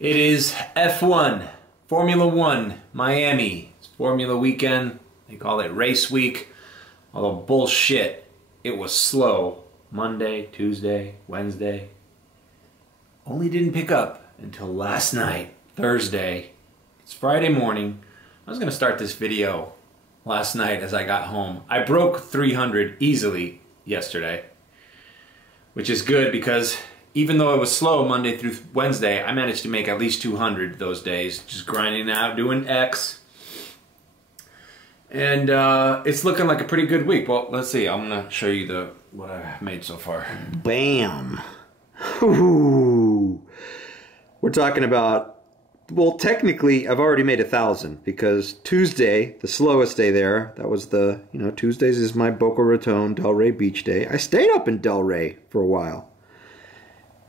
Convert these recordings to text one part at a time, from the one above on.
It is F1, Formula One, Miami. It's Formula weekend. They call it race week. Although bullshit, it was slow. Monday, Tuesday, Wednesday. Only didn't pick up until last night, Thursday. It's Friday morning. I was gonna start this video last night as I got home. I broke 300 easily yesterday, which is good because even though it was slow Monday through Wednesday, I managed to make at least 200 those days, just grinding out, doing X. And it's looking like a pretty good week. Well, let's see. I'm gonna show you what I've made so far. Bam! Ooh. We're talking about, well, technically I've already made 1,000 because Tuesday, the slowest day there, that was the, Tuesdays is my Boca Raton Delray Beach day. I stayed up in Delray for a while.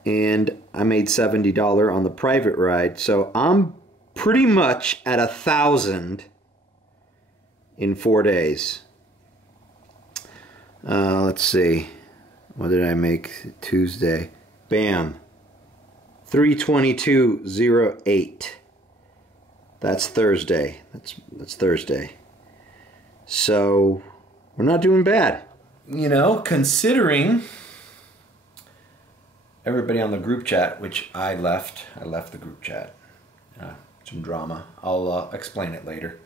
And I made $70 on the private ride. So I'm pretty much at 1,000 in 4 days. Let's see. What did I make Tuesday? Bam. 322.08. That's Thursday. That's Thursday. So we're not doing bad. Considering everybody on the group chat, which I left the group chat. Some drama. I'll explain it later.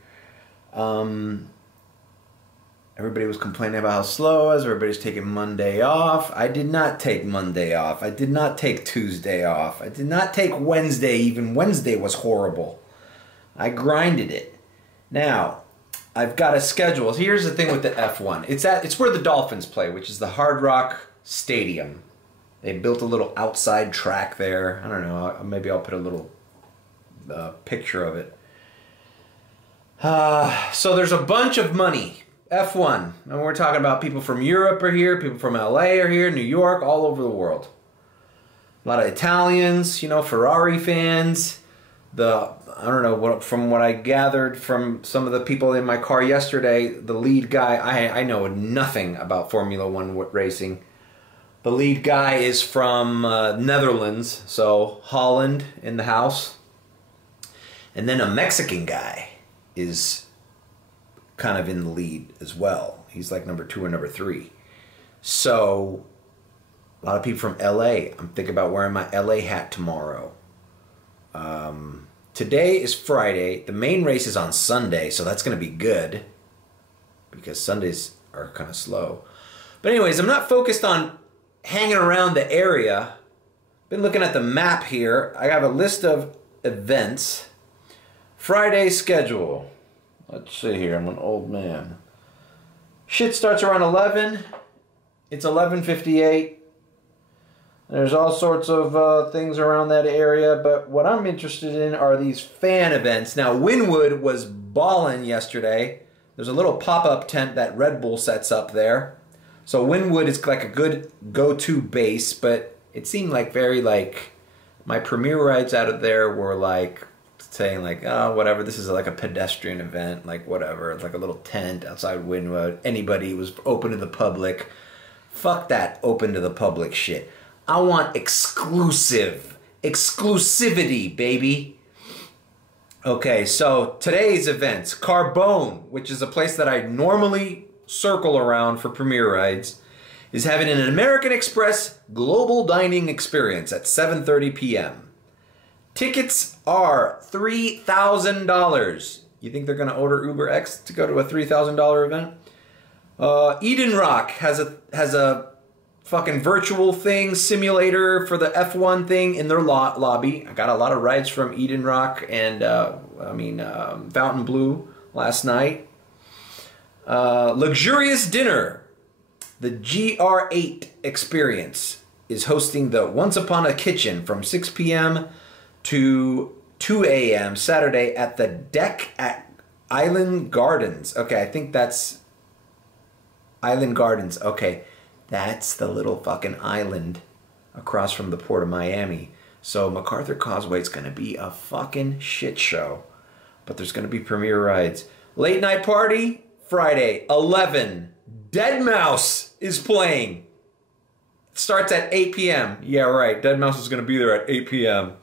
Everybody was complaining about how slow it was. Everybody's taking Monday off. I did not take Monday off. I did not take Tuesday off. I did not take Wednesday. Even Wednesday was horrible. I grinded it. Now, I've got a schedule. Here's the thing with the F1. It's where the Dolphins play, which is the Hard Rock Stadium. They built a little outside track there. I don't know. Maybe I'll put a little picture of it. So there's a bunch of money. F1. And we're talking about people from Europe are here, people from LA are here, New York, all over the world. A lot of Italians, Ferrari fans. I don't know, from what I gathered from some of the people in my car yesterday, the lead guy, I know nothing about Formula One racing. The lead guy is from Netherlands, so Holland in the house. And then a Mexican guy is kind of in the lead as well. He's like number 2 or number 3. So a lot of people from LA. I'm thinking about wearing my LA hat tomorrow. Today is Friday. The main race is on Sunday, so that's going to be good because Sundays are kind of slow. But anyways, I'm not focused on hanging around the area. Been looking at the map here. I have a list of events. Friday schedule. Let's see here. I'm an old man. Shit starts around 11. It's 11:58. There's all sorts of things around that area, but what I'm interested in are these fan events. Now, Wynwood was ballin' yesterday. There's a little pop-up tent that Red Bull sets up there. So Wynwood is like a good go-to base, but it seemed like my premiere rides out of there were like saying like, oh, whatever, this is like a pedestrian event, like whatever. It's like a little tent outside Wynwood. Anybody was open to the public. Fuck that open to the public shit. I want exclusivity, baby. Okay, so today's events. Carbone, which is a place that I normally circle around for premiere rides, is having an American Express global dining experience at 7:30 p.m. Tickets are $3,000. You think they're going to order Uber X to go to a $3,000 event? Eden Rock has a fucking virtual thing, simulator for the F1 thing in their lobby. I got a lot of rides from Eden Rock and Fountain Blue last night. Luxurious Dinner. The GR8 Experience is hosting the Once Upon a Kitchen from 6 p.m. to 2 a.m. Saturday at the Deck at Island Gardens. Okay, I think that's Island Gardens. Okay, that's the little fucking island across from the Port of Miami. So MacArthur Causeway is going to be a fucking shit show. But there's going to be premiere rides. Late night party, Friday, 11. Deadmau5 is playing. Starts at 8 p.m. Yeah, right. Deadmau5 is going to be there at 8 p.m.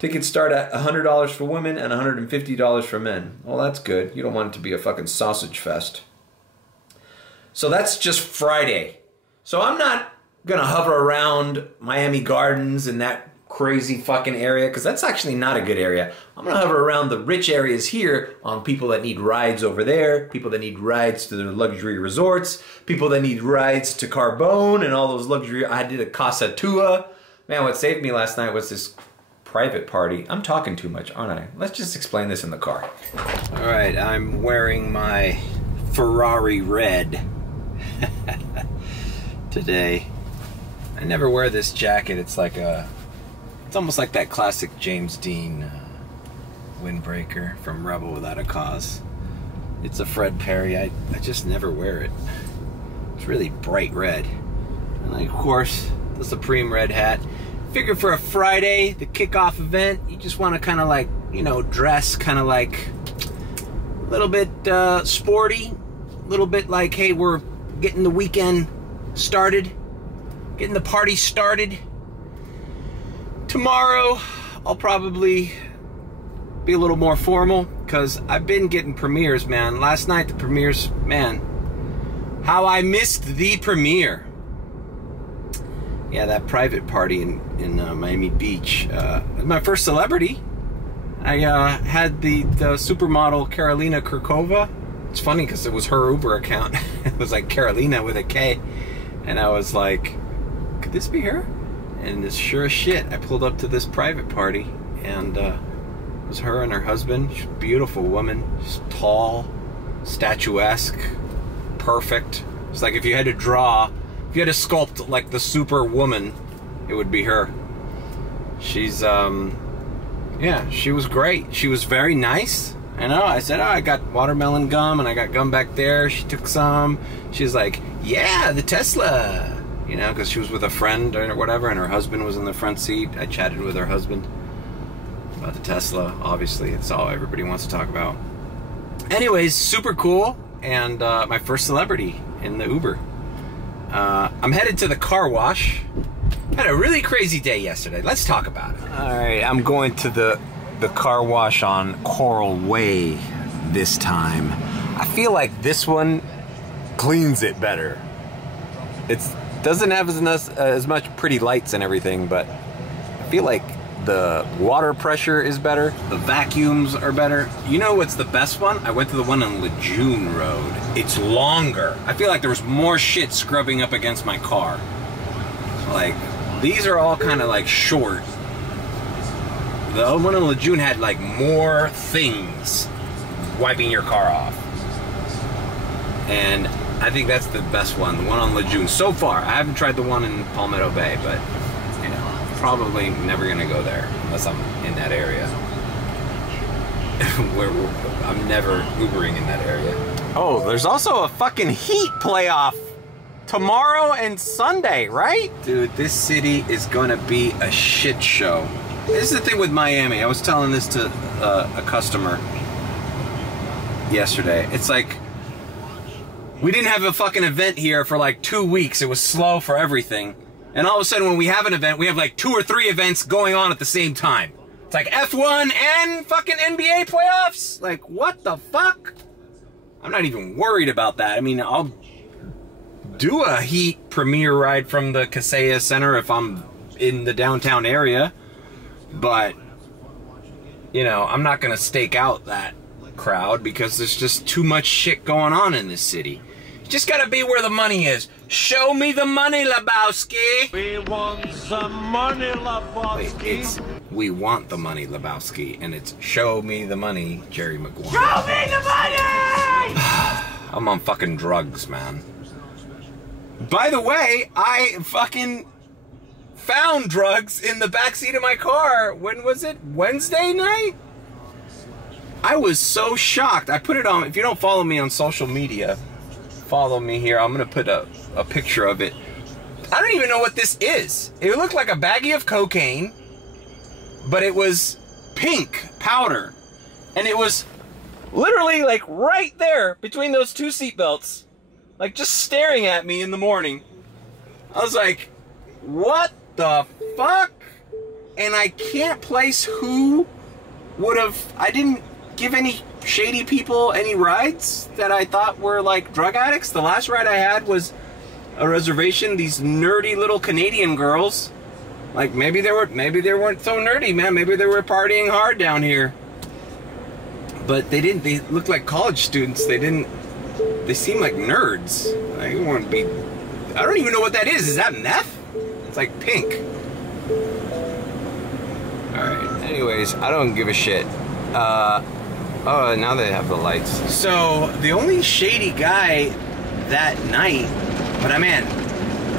Tickets start at $100 for women and $150 for men. Well, that's good. You don't want it to be a fucking sausage fest. So that's just Friday. So I'm not gonna hover around Miami Gardens and that crazy fucking area, because that's actually not a good area. I'm gonna hover around the rich areas here on people that need rides over there, people that need rides to their luxury resorts, people that need rides to Carbone and all those luxury. I did a Casa Tua. Man, what saved me last night was this private party. I'm talking too much, aren't I? Let's just explain this in the car. All right, I'm wearing my Ferrari red today. I never wear this jacket. It's like it's almost like that classic James Dean windbreaker from Rebel Without a Cause. It's a Fred Perry. I just never wear it. It's really bright red. And of course, the Supreme red hat. Figure for a Friday, the kickoff event, you just want to kind of like, you know, dress kind of like a little bit sporty, a little bit like, hey, we're getting the weekend started, getting the party started. Tomorrow, I'll probably be a little more formal because I've been getting premieres, man. Last night, the premieres, man, how I missed the premiere. Yeah, that private party in Miami Beach. My first celebrity. I had the supermodel Karolina Kurkova. It's funny because it was her Uber account. It was like Carolina with a K. And I was like, could this be her? And it's sure as shit. I pulled up to this private party and it was her and her husband. She's a beautiful woman. She's tall, statuesque, perfect. It's like if you had to draw, if you had to sculpt like the super woman, it would be her. She's, yeah, she was great. She was very nice. I know, I said, oh, I got watermelon gum and I got gum back there. She took some. She's like, yeah, the Tesla. You know, because she was with a friend or whatever and her husband was in the front seat. I chatted with her husband about the Tesla, obviously. It's all everybody wants to talk about. Anyways, super cool. And my first celebrity in the Uber. I'm headed to the car wash. Had a really crazy day yesterday. Let's talk about it. All right, I'm going to the car wash on Coral Way this time. I feel like this one cleans it better. It doesn't have as much pretty lights and everything, but I feel like the water pressure is better. The vacuums are better. You know what's the best one? I went to the one on Lejeune Road. It's longer. I feel like there was more shit scrubbing up against my car. Like, these are all kind of like short. The one on Lejeune had like more things wiping your car off. And I think that's the best one, the one on Lejeune so far. I haven't tried the one in Palmetto Bay, but you know, probably never gonna go there unless I'm in that area. Where I'm never Ubering in that area. Oh, there's also a fucking Heat playoff tomorrow and Sunday, right? Dude, this city is gonna be a shit show. This is the thing with Miami. I was telling this to a customer yesterday. It's like, we didn't have a fucking event here for like 2 weeks. It was slow for everything. And all of a sudden when we have an event, we have like 2 or 3 events going on at the same time. It's like F1 and fucking NBA playoffs. Like, what the fuck? I'm not even worried about that. I mean, I'll do a Heat premiere ride from the Kaseya Center if I'm in the downtown area. But, you know, I'm not going to stake out that crowd because there's just too much shit going on in this city. You just got to be where the money is. Show me the money, Lebowski. We want some money, Lebowski. Wait, it's we want the money, Lebowski, and it's show me the money, Jerry Maguire. Show me the money! I'm on fucking drugs, man. By the way, I fucking found drugs in the backseat of my car. When was it? Wednesday night? I was so shocked. I put it on. If you don't follow me on social media, follow me here. I'm going to put a picture of it. I don't even know what this is. It looked like a baggie of cocaine, but it was pink powder. And it was literally like right there between those 2 seatbelts, like just staring at me in the morning. I was like, what the fuck? and I can't place who would have. I didn't give any shady people any rides that I thought were like drug addicts. The last ride I had was a reservation. These nerdy little Canadian girls, like maybe they weren't so nerdy, man. Maybe they were partying hard down here, but they didn't. They looked like college students. They seemed like nerds. I want to be. I don't even know what that is. Is that meth? It's like pink. Alright, anyways, I don't give a shit. Oh, now they have the lights. So, the only shady guy that night, but man,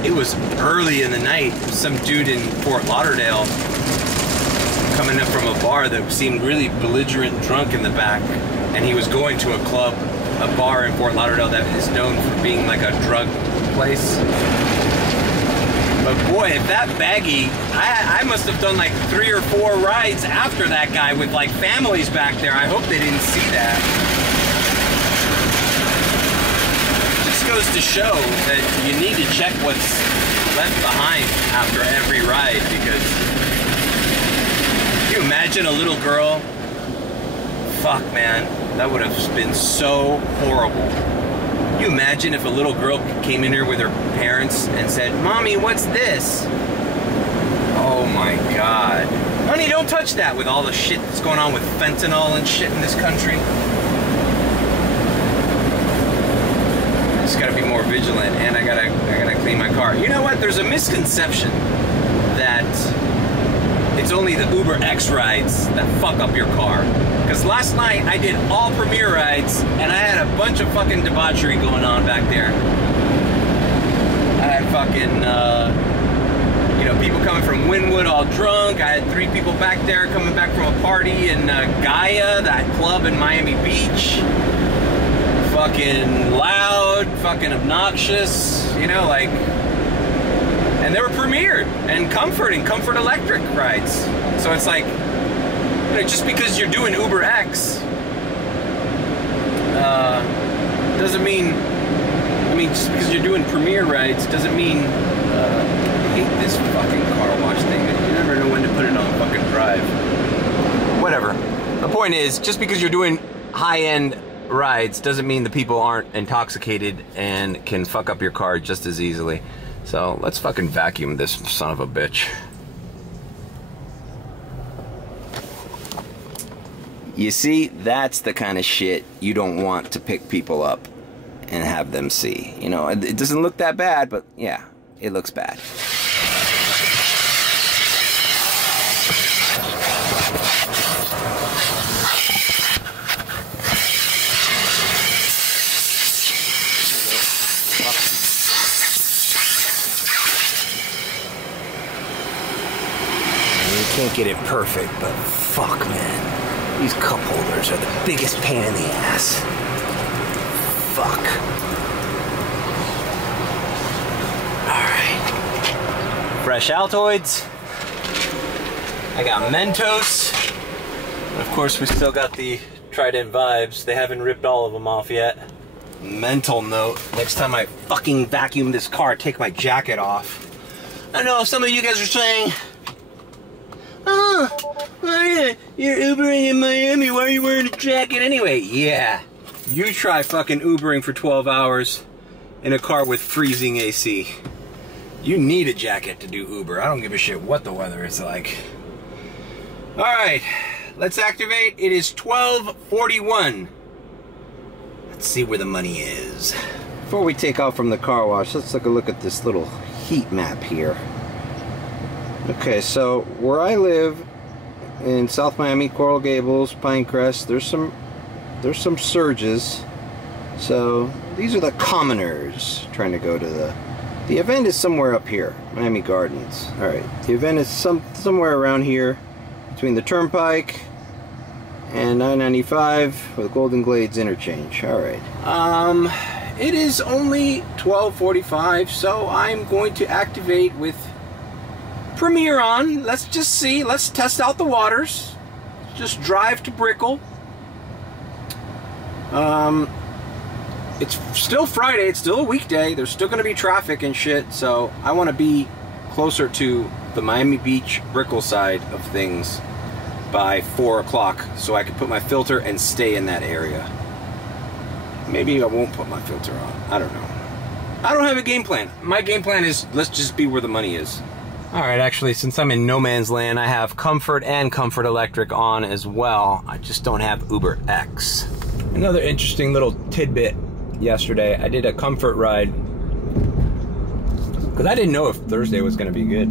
it was early in the night. Some dude in Fort Lauderdale coming up from a bar that seemed really belligerent drunk in the back, and he was going to a club, a bar in Fort Lauderdale that is known for being like a drug place. But boy, if that baggie, I must have done like 3 or 4 rides after that guy with like families back there. I hope they didn't see that. Just goes to show that you need to check what's left behind after every ride, because can you imagine a little girl? Fuck, man, that would have been so horrible. Can you imagine if a little girl came in here with her parents and said, "Mommy, what's this?" Oh my God. Honey, don't touch that, with all the shit that's going on with fentanyl and shit in this country. Just gotta be more vigilant, and I gotta clean my car. You know what? There's a misconception that it's only the Uber X rides that fuck up your car. Because last night I did all Premier rides, and I had a bunch of fucking debauchery going on back there. I had fucking, you know, people coming from Wynwood all drunk. I had 3 people back there coming back from a party in Gaia, that club in Miami Beach. Fucking loud, fucking obnoxious, you know, like... And they were Premier and Comfort Electric rides. So it's like, you know, just because you're doing Uber X doesn't mean, I mean, just because you're doing Premier rides doesn't mean, I hate this fucking car wash thing. You never know when to put it on fucking drive. Whatever. The point is, just because you're doing high-end rides doesn't mean the people aren't intoxicated and can fuck up your car just as easily. So let's fucking vacuum this son of a bitch. You see, that's the kind of shit you don't want to pick people up and have them see. You know, it doesn't look that bad, but yeah, it looks bad. Can't get it perfect, but fuck, man, these cup holders are the biggest pain in the ass. Fuck. Alright. Fresh Altoids. I got Mentos. And of course, we still got the Trident Vibes. They haven't ripped all of them off yet. Mental note, next time I fucking vacuum this car, take my jacket off. I know some of you guys are saying, "Oh, you're Ubering in Miami, why are you wearing a jacket anyway?" Yeah, you try fucking Ubering for 12 hours in a car with freezing AC. You need a jacket to do Uber. I don't give a shit what the weather is like. Alright, let's activate. It is 12:41. Let's see where the money is. Before we take off from the car wash, let's take a look at this little heat map here. Okay, so where I live in South Miami, Coral Gables, Pinecrest, there's some surges. So these are the commoners trying to go to the event is somewhere up here, Miami Gardens. All right, the event is somewhere around here between the Turnpike and 995 with Golden Glades interchange. All right. It is only 12:45, so I'm going to activate with Premier on. Let's just see. Let's test out the waters. Just drive to Brickell. It's still Friday. It's still a weekday. There's still going to be traffic and shit. So I want to be closer to the Miami Beach Brickell side of things by 4 o'clock so I can put my filter and stay in that area. Maybe I won't put my filter on. I don't know. I don't have a game plan. My game plan is let's just be where the money is. Alright, actually, since I'm in no man's land, I have Comfort and Comfort Electric on as well. I just don't have Uber X. Another interesting little tidbit yesterday. I did a Comfort ride because I didn't know if Thursday was going to be good.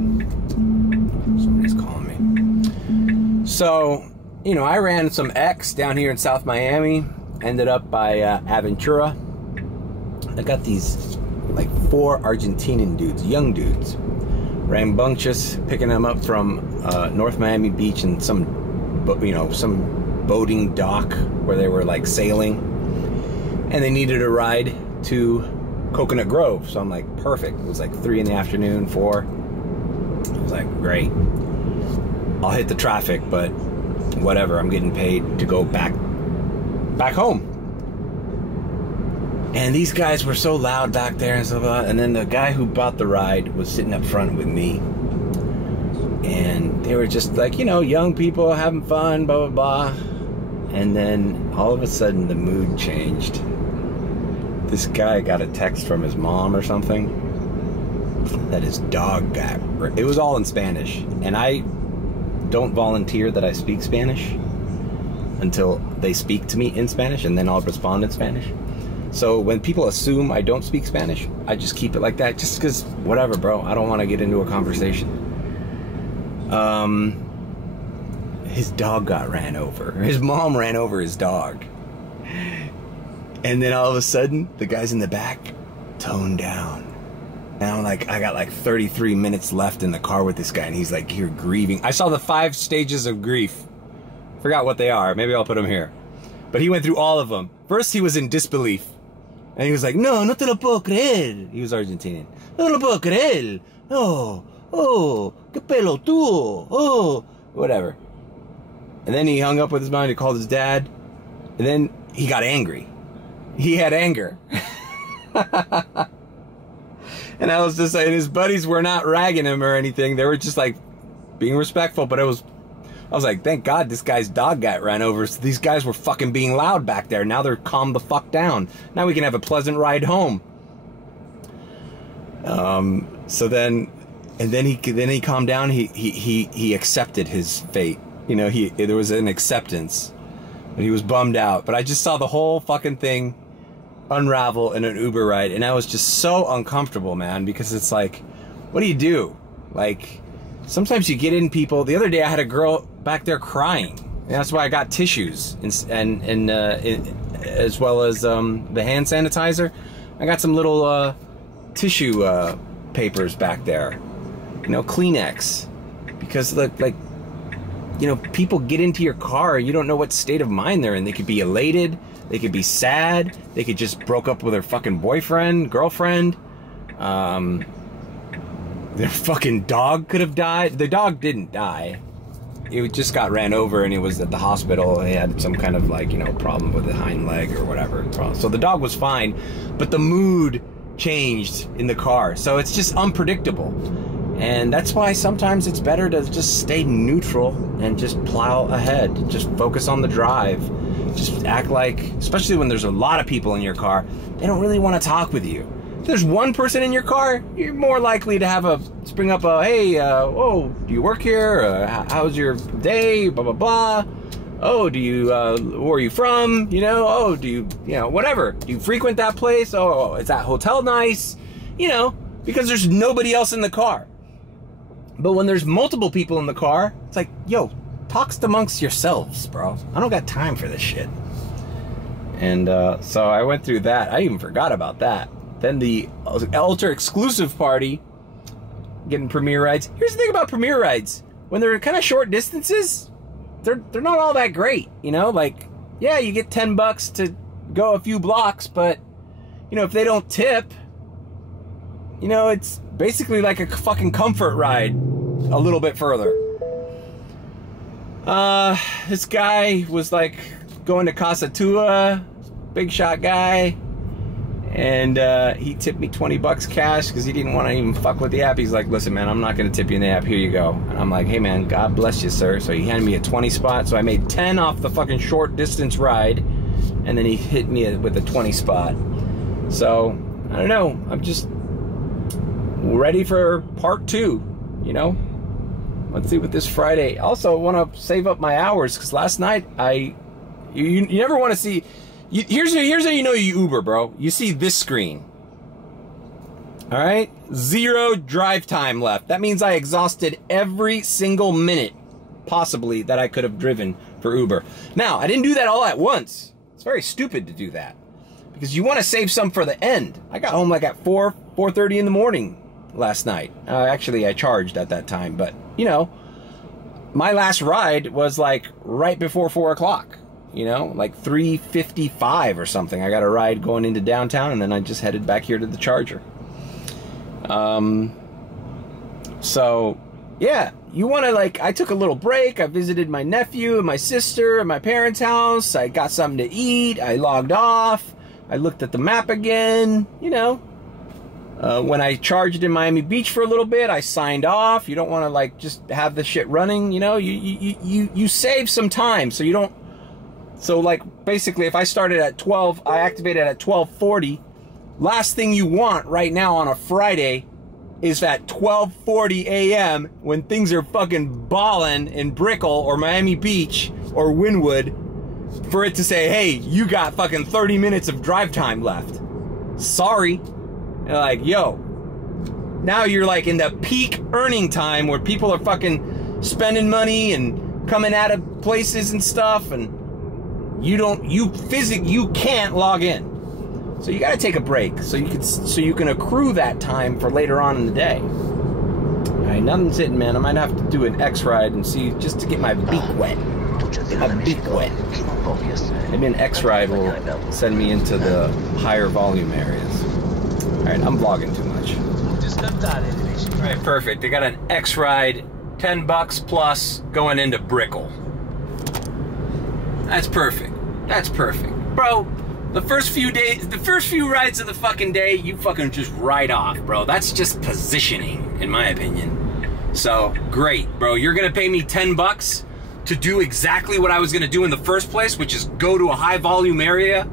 Somebody's calling me. So, you know, I ran some X down here in South Miami. Ended up by Aventura. I got these like 4 Argentinian dudes, young dudes. Rambunctious, picking them up from North Miami Beach and some boating dock where they were like sailing. And they needed a ride to Coconut Grove. So I'm like, perfect. It was like 3 in the afternoon, 4. I was like, great. I'll hit the traffic, but whatever. I'm getting paid to go back home. And these guys were so loud back there and stuff like that. And then the guy who bought the ride was sitting up front with me. And they were just like, you know, young people having fun, blah, blah, blah. And then all of a sudden the mood changed. This guy got a text from his mom or something that his dog got... It was all in Spanish. And I don't volunteer that I speak Spanish until they speak to me in Spanish, and then I'll respond in Spanish. So when people assume I don't speak Spanish, I just keep it like that, just because, whatever, bro. I don't want to get into a conversation. His dog got ran over. His mom ran over his dog. And then all of a sudden, the guys in the back toned down. And I'm like, I got like 33 minutes left in the car with this guy, and he's like, you're grieving. I saw the 5 stages of grief. Forgot what they are. Maybe I'll put them here. But he went through all of them. First, he was in disbelief. And he was like, no te lo puedo creer. He was Argentinian. No te lo puedo creer. No. Oh, qué pelotudo. Oh, whatever. And then he hung up with his mom. He called his dad. And then he got angry. He had anger. And I was just saying, his buddies were not ragging him or anything. They were just like being respectful. But I was like, thank God this guy's dog got ran over. So these guys were fucking being loud back there. Now they're calmed the fuck down. Now we can have a pleasant ride home. So then he calmed down. He accepted his fate. You know, there was an acceptance. But he was bummed out. But I just saw the whole fucking thing unravel in an Uber ride, and I was just so uncomfortable, man, because it's like, what do you do? Like, sometimes you get in people. The other day I had a girl back there crying, and that's why I got tissues and as well as the hand sanitizer. I got some little tissue papers back there, you know, Kleenex, because like you know, people get into your car and you don't know what state of mind they're in. They could be elated, they could be sad, they could just broke up with their fucking boyfriend, girlfriend. Their fucking dog could have died. The dog didn't die. It just got ran over and it was at the hospital. He had some kind of, like, you know, problem with the hind leg or whatever. So the dog was fine, but the mood changed in the car. So it's just unpredictable. And that's why sometimes it's better to just stay neutral and just plow ahead. Just focus on the drive. Just act like, especially when there's a lot of people in your car, they don't really want to talk with you. If there's one person in your car, you're more likely to spring up a, hey, oh, do you work here? How's your day? Blah, blah, blah. Oh, where are you from? You know, oh, you know, whatever. Do you frequent that place? Oh, is that hotel nice? You know, because there's nobody else in the car. But when there's multiple people in the car, it's like, yo, talk amongst yourselves, bro. I don't got time for this shit. And so I went through that. I even forgot about that. Then the ultra exclusive party, getting Premier rides. Here's the thing about Premier rides: when they're kind of short distances, they're not all that great. You know, like, yeah, you get $10 to go a few blocks, but you know, if they don't tip, you know, it's basically like a fucking comfort ride a little bit further. This guy was like going to Casa Tua, big shot guy. And he tipped me 20 bucks cash because he didn't want to even fuck with the app. He's like, listen, man, I'm not going to tip you in the app. Here you go. And I'm like, hey, man, God bless you, sir. So he handed me a 20 spot. So I made 10 off the fucking short distance ride. And then he hit me with a 20 spot. So, I don't know. I'm just ready for part 2, you know? Let's see what this Friday. Also, I want to save up my hours because last night you never want to see... Here's how you know you Uber, bro. You see this screen. All right? 0 drive time left. That means I exhausted every single minute, possibly, that I could have driven for Uber. Now, I didn't do that all at once. It's very stupid to do that. Because you want to save some for the end. I got home like at 4:30 in the morning last night. Actually, I charged at that time. But, you know, my last ride was like right before 4 o'clock. You know, like 3:55 or something. I got a ride going into downtown, and then I just headed back here to the charger. So, yeah, you want to, like, I took a little break. I visited my nephew and my sister at my parents' house. I got something to eat. I logged off. I looked at the map again, you know. When I charged in Miami Beach for a little bit, I signed off. You don't want to, like, just have the shit running, you know. You save some time so you don't. So, like, basically, if I started at 12, I activated at 12:40. Last thing you want right now on a Friday is at 12:40 a.m. when things are fucking ballin' in Brickell or Miami Beach or Wynwood for it to say, hey, you got fucking 30 minutes of drive time left. Sorry. And like, yo, now you're like in the peak earning time where people are fucking spending money and coming out of places and stuff, and you can't log in. So you got to take a break so you can accrue that time for later on in the day. All right, nothing's hitting, man. I might have to do an X ride and see just to get my beak wet. My beak wet. Maybe an X ride will send me into the higher volume areas. All right, I'm vlogging too much. All right, perfect. I got an X ride, $10 plus, going into Brickell. That's perfect. That's perfect. Bro, the first few rides of the fucking day, you fucking just ride off, bro. That's just positioning, in my opinion. So, great, bro. You're gonna pay me $10 to do exactly what I was gonna do in the first place, which is go to a high volume area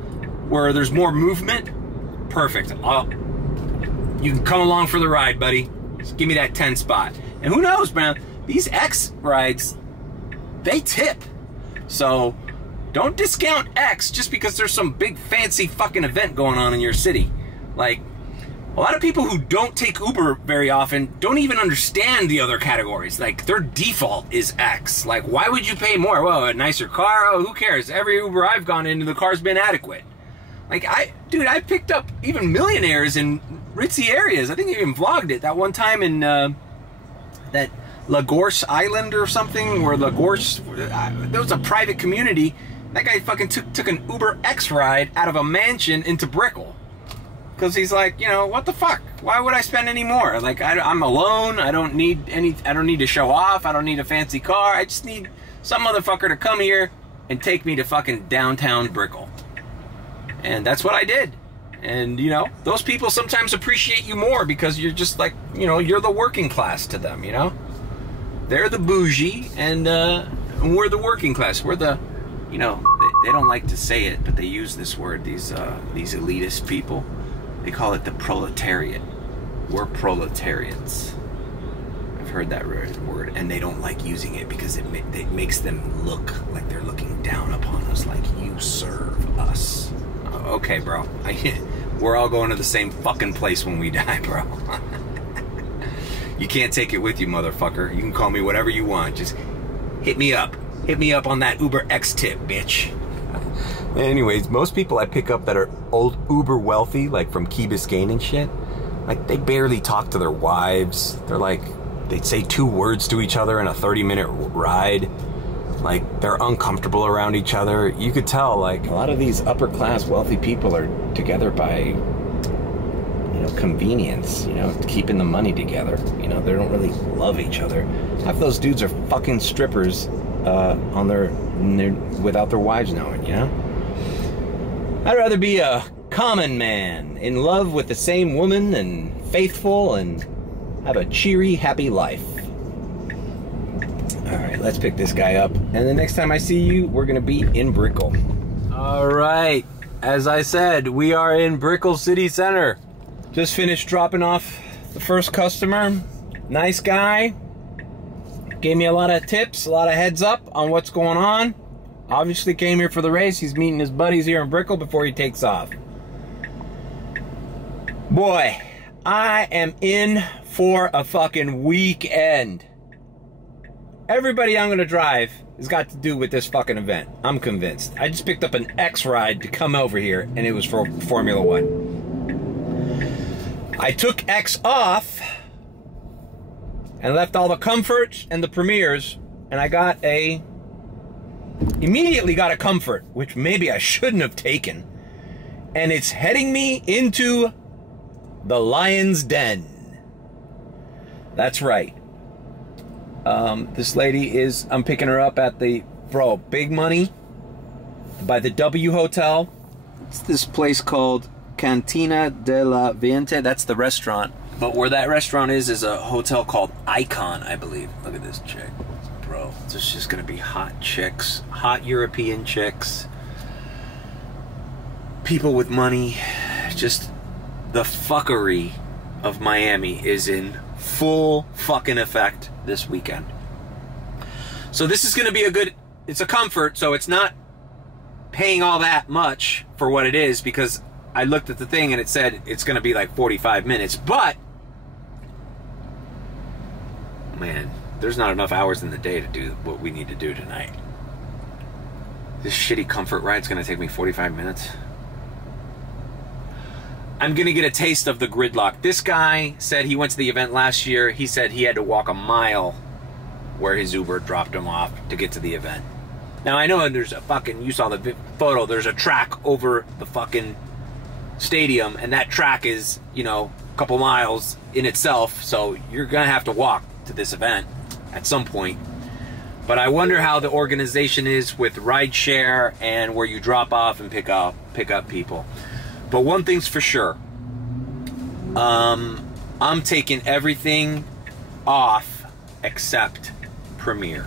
where there's more movement. Perfect. You can come along for the ride, buddy. Just give me that 10 spot. And who knows, man? These X rides, they tip. So, don't discount X just because there's some big fancy fucking event going on in your city. Like, a lot of people who don't take Uber very often don't even understand the other categories. Like, their default is X. Like, why would you pay more? Well, a nicer car? Oh, who cares? Every Uber I've gone into, the car's been adequate. Like, dude, I picked up even millionaires in ritzy areas. I think I even vlogged it that one time in that Lagorce Island or something, where Lagorce, there was a private community. That guy fucking took an Uber X ride out of a mansion into Brickell. Because he's like, you know, what the fuck? Why would I spend any more? Like, I'm alone. I don't need to show off. I don't need a fancy car. I just need some motherfucker to come here and take me to fucking downtown Brickell. And that's what I did. And, you know, those people sometimes appreciate you more because you're just like, you know, you're the working class to them, you know? They're the bougie, and we're the working class. We're the, you know, they don't like to say it, but they use this word, these elitist people. They call it the proletariat. We're proletariats. I've heard that word, and they don't like using it because it makes them look like they're looking down upon us, like you serve us. Okay, bro. We're all going to the same fucking place when we die, bro. You can't take it with you, motherfucker. You can call me whatever you want. Just hit me up. Hit me up on that Uber X tip, bitch. Anyways, most people I pick up that are old uber wealthy, like from Key Biscayne and shit, like they barely talk to their wives. They're like, they say 2 words to each other in a 30-minute ride. Like, they're uncomfortable around each other. You could tell, like, a lot of these upper-class wealthy people are together by, you know, convenience, you know, keeping the money together. You know, they don't really love each other. Half those dudes are fucking strippers without their wives knowing, you know? I'd rather be a common man, in love with the same woman and faithful and have a cheery, happy life. All right, let's pick this guy up. And the next time I see you, we're gonna be in Brickell. All right, as I said, we are in Brickell City Center. Just finished dropping off the first customer. Nice guy. Gave me a lot of tips, a lot of heads up on what's going on. Obviously came here for the race. He's meeting his buddies here in Brickell before he takes off. Boy, I am in for a fucking weekend. Everybody I'm gonna drive has got to do with this fucking event. I'm convinced. I just picked up an X ride to come over here, and it was for Formula One. I took X off and left all the comforts and the premieres, and I immediately got a comfort, which maybe I shouldn't have taken, and it's heading me into the Lion's Den. That's right. This lady I'm picking her up at the, big money, by the W Hotel. It's this place called Cantina de la Viente. That's the restaurant. But where that restaurant is a hotel called Icon, I believe. Look at this chick. Bro, it's just gonna be hot chicks. Hot European chicks. People with money. Just the fuckery of Miami is in full fucking effect this weekend. So this is gonna be it's a comfort, so it's not paying all that much for what it is, because I looked at the thing and it said it's gonna be like 45 minutes, but man, there's not enough hours in the day to do what we need to do tonight. This shitty comfort ride's gonna take me 45 minutes. I'm gonna get a taste of the gridlock. This guy said he went to the event last year. He said he had to walk a mile where his Uber dropped him off to get to the event. Now I know there's you saw the photo, there's a track over the fucking stadium, and that track is, a couple miles in itself, so you're gonna have to walk to this event at some point. But I wonder how the organization is with rideshare and where you drop off and pick up people. But one thing's for sure, I'm taking everything off except Premier.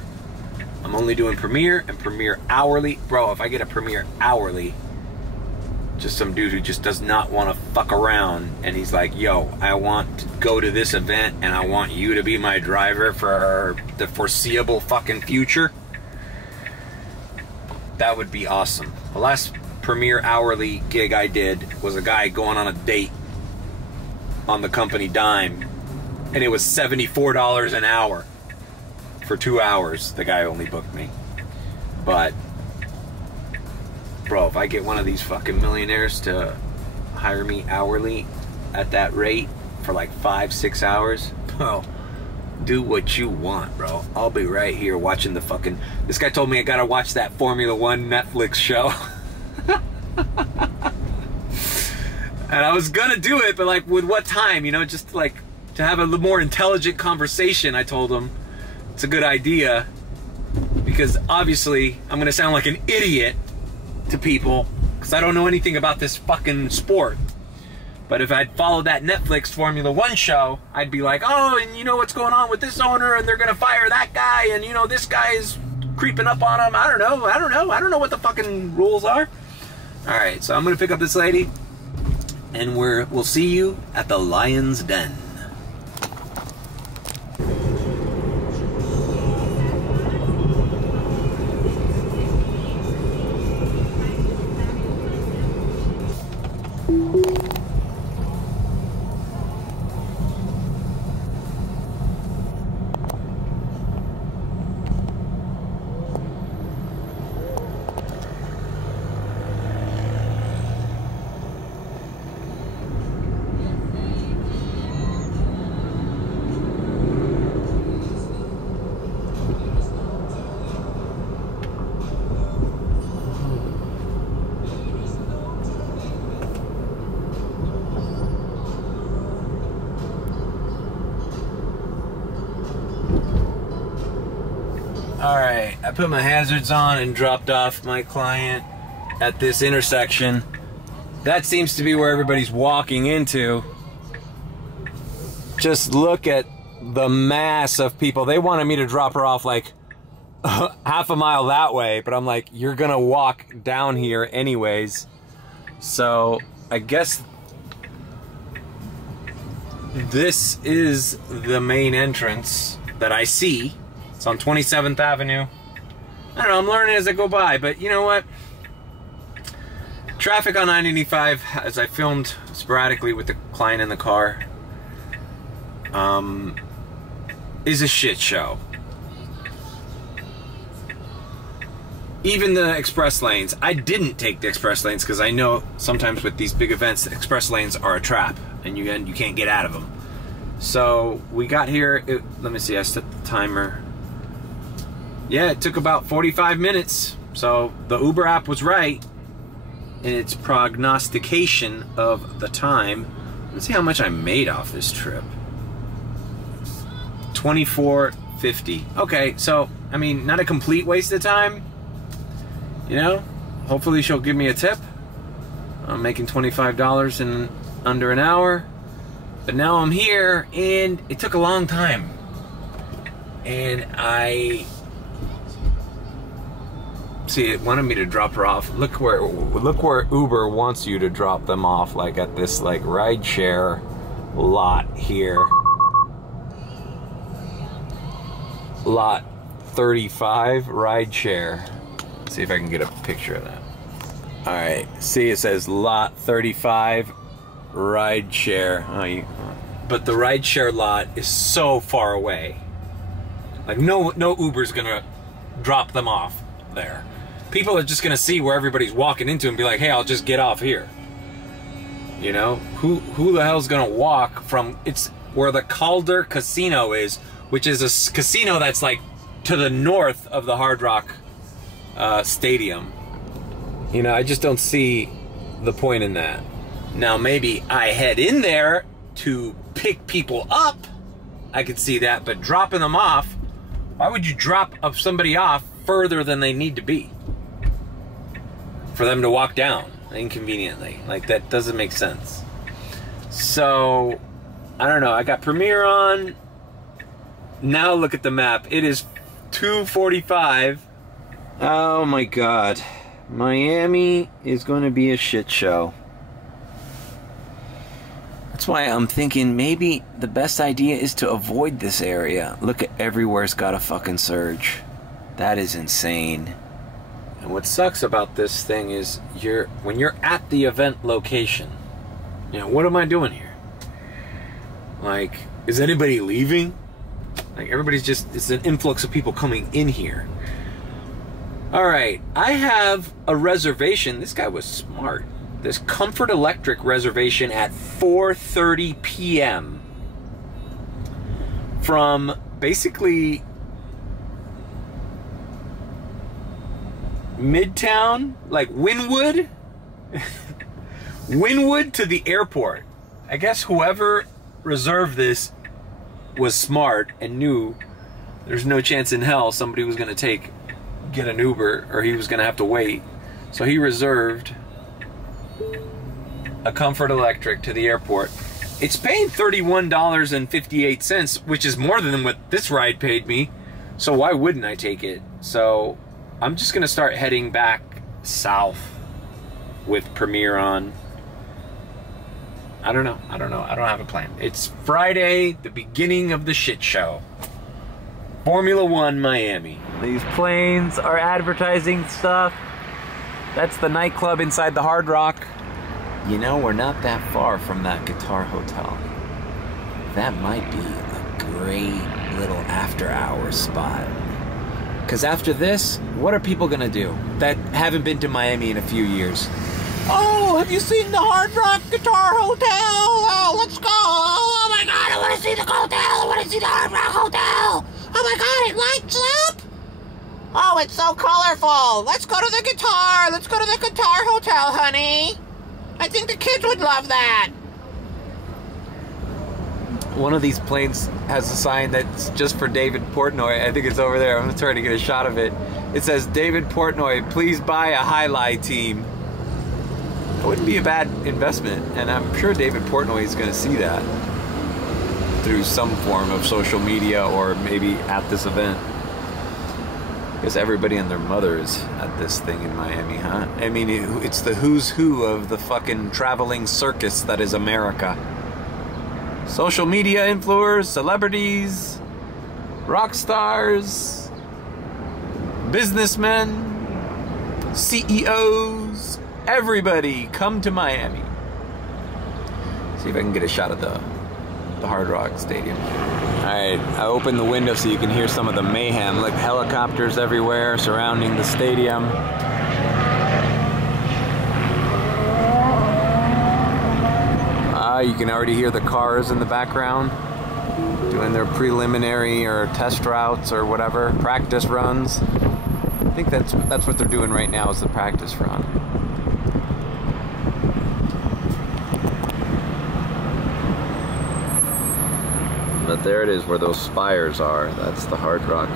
I'm only doing Premier and Premier hourly. Bro, if I get a Premier hourly, just some dude who just does not want to fuck around, and he's like, yo, I want to go to this event and I want you to be my driver for the foreseeable fucking future, that would be awesome. The last Premier hourly gig I did was a guy going on a date on the company dime, and it was $74 an hour for 2 hours. The guy only booked me. But bro, if I get one of these fucking millionaires to hire me hourly at that rate for like 5-6 hours, well, do what you want, bro. I'll be right here watching the fucking, this guy told me I gotta watch that Formula One Netflix show. And I was gonna do it, but like, with what time, just like to have a little more intelligent conversation. I told him it's a good idea, because obviously I'm gonna sound like an idiot to people because I don't know anything about this fucking sport. But if I'd followed that Netflix Formula One show, I'd be like, oh, and you know what's going on with this owner, and they're gonna fire that guy, and this guy is creeping up on him. I don't know what the fucking rules are. All right, so I'm gonna pick up this lady, and we'll see you at the Lion's Den. Alright, I put my hazards on and dropped off my client at this intersection. that seems to be where everybody's walking into. Just look at the mass of people. They wanted me to drop her off like half a mile that way, but I'm like, you're gonna walk down here anyways. So I guess this is the main entrance that I see. It's on 27th Avenue. I don't know, I'm learning as I go by, but you know what? Traffic on 985, as I filmed sporadically with the client in the car, is a shit show. Even the express lanes. I didn't take the express lanes because I know sometimes with these big events, the express lanes are a trap and you can't get out of them. So we got here, let me see, I set the timer. Yeah, it took about 45 minutes. So the Uber app was right in its prognostication of the time. Let's see how much I made off this trip. $24.50. Okay, so I mean, not a complete waste of time. You know, hopefully she'll give me a tip. I'm making $25 in under an hour. But now I'm here, and it took a long time. And see, it wanted me to drop her off. Look where Uber wants you to drop them off, like at this like rideshare lot here. Lot 35 rideshare. See if I can get a picture of that. All right, see, it says lot 35 rideshare. But the rideshare lot is so far away. Like no Uber's gonna drop them off there. People are just gonna see where everybody's walking into and be like, hey, I'll just get off here. You know, who the hell's gonna walk from? It's where the Calder Casino is, which is a casino that's like to the north of the Hard Rock Stadium. You know, I just don't see the point in that. Now maybe I head in there to pick people up, I could see that, but dropping them off, why would you drop somebody off further than they need to be for them to walk down inconveniently? Like, that doesn't make sense. So I don't know, I got Premiere on. Now look at the map. It is 2:45. Oh my God. Miami is going to be a shit show. That's why I'm thinking maybe the best idea is to avoid this area. Look at everywhere's got a fucking surge. That is insane. And what sucks about this thing is when you're at the event location, you know, what am I doing here? Like, is anybody leaving? Like, everybody's just, it's an influx of people coming in here. All right, I have a reservation. This guy was smart. This Comfort Electric reservation at 4:30 p.m. from basically Midtown, like Wynwood, Wynwood to the airport. I guess whoever reserved this was smart and knew there's no chance in hell somebody was going to get an Uber, or he was going to have to wait. So he reserved a Comfort Electric to the airport. It's paying $31.58, which is more than what this ride paid me. So why wouldn't I take it? So I'm just going to start heading back south with Premiere on. I don't know. I don't have a plan. It's Friday, the beginning of the shit show. Formula One Miami. These planes are advertising stuff. That's the nightclub inside the Hard Rock. You know, we're not that far from that Guitar Hotel. That might be a great little after-hours spot. Because after this, what are people gonna do that haven't been to Miami in a few years? Oh, have you seen the Hard Rock Guitar Hotel? Oh, let's go. Oh my God, I want to see the hotel. I want to see the Hard Rock Hotel. Oh my God, it lights up. Oh, it's so colorful. Let's go to the guitar. Let's go to the Guitar Hotel, honey. I think the kids would love that. One of these planes has a sign that's just for David Portnoy. I think it's over there. I'm going to try to get a shot of it. It says, David Portnoy, please buy a Highlight team. It wouldn't be a bad investment, and I'm sure David Portnoy is going to see that through some form of social media or maybe at this event. Because everybody and their mother is at this thing in Miami, huh? I mean, it's the who's who of the fucking traveling circus that is America. Social media influencers, celebrities, rock stars, businessmen, CEOs, everybody come to Miami. See if I can get a shot of the Hard Rock Stadium. Alright, I opened the window so you can hear some of the mayhem. Like helicopters everywhere surrounding the stadium. You can already hear the cars in the background doing their preliminary or test routes or whatever, practice runs. I think that's what they're doing right now, is the practice run. But there it is where those spires are. That's the Hard Rock.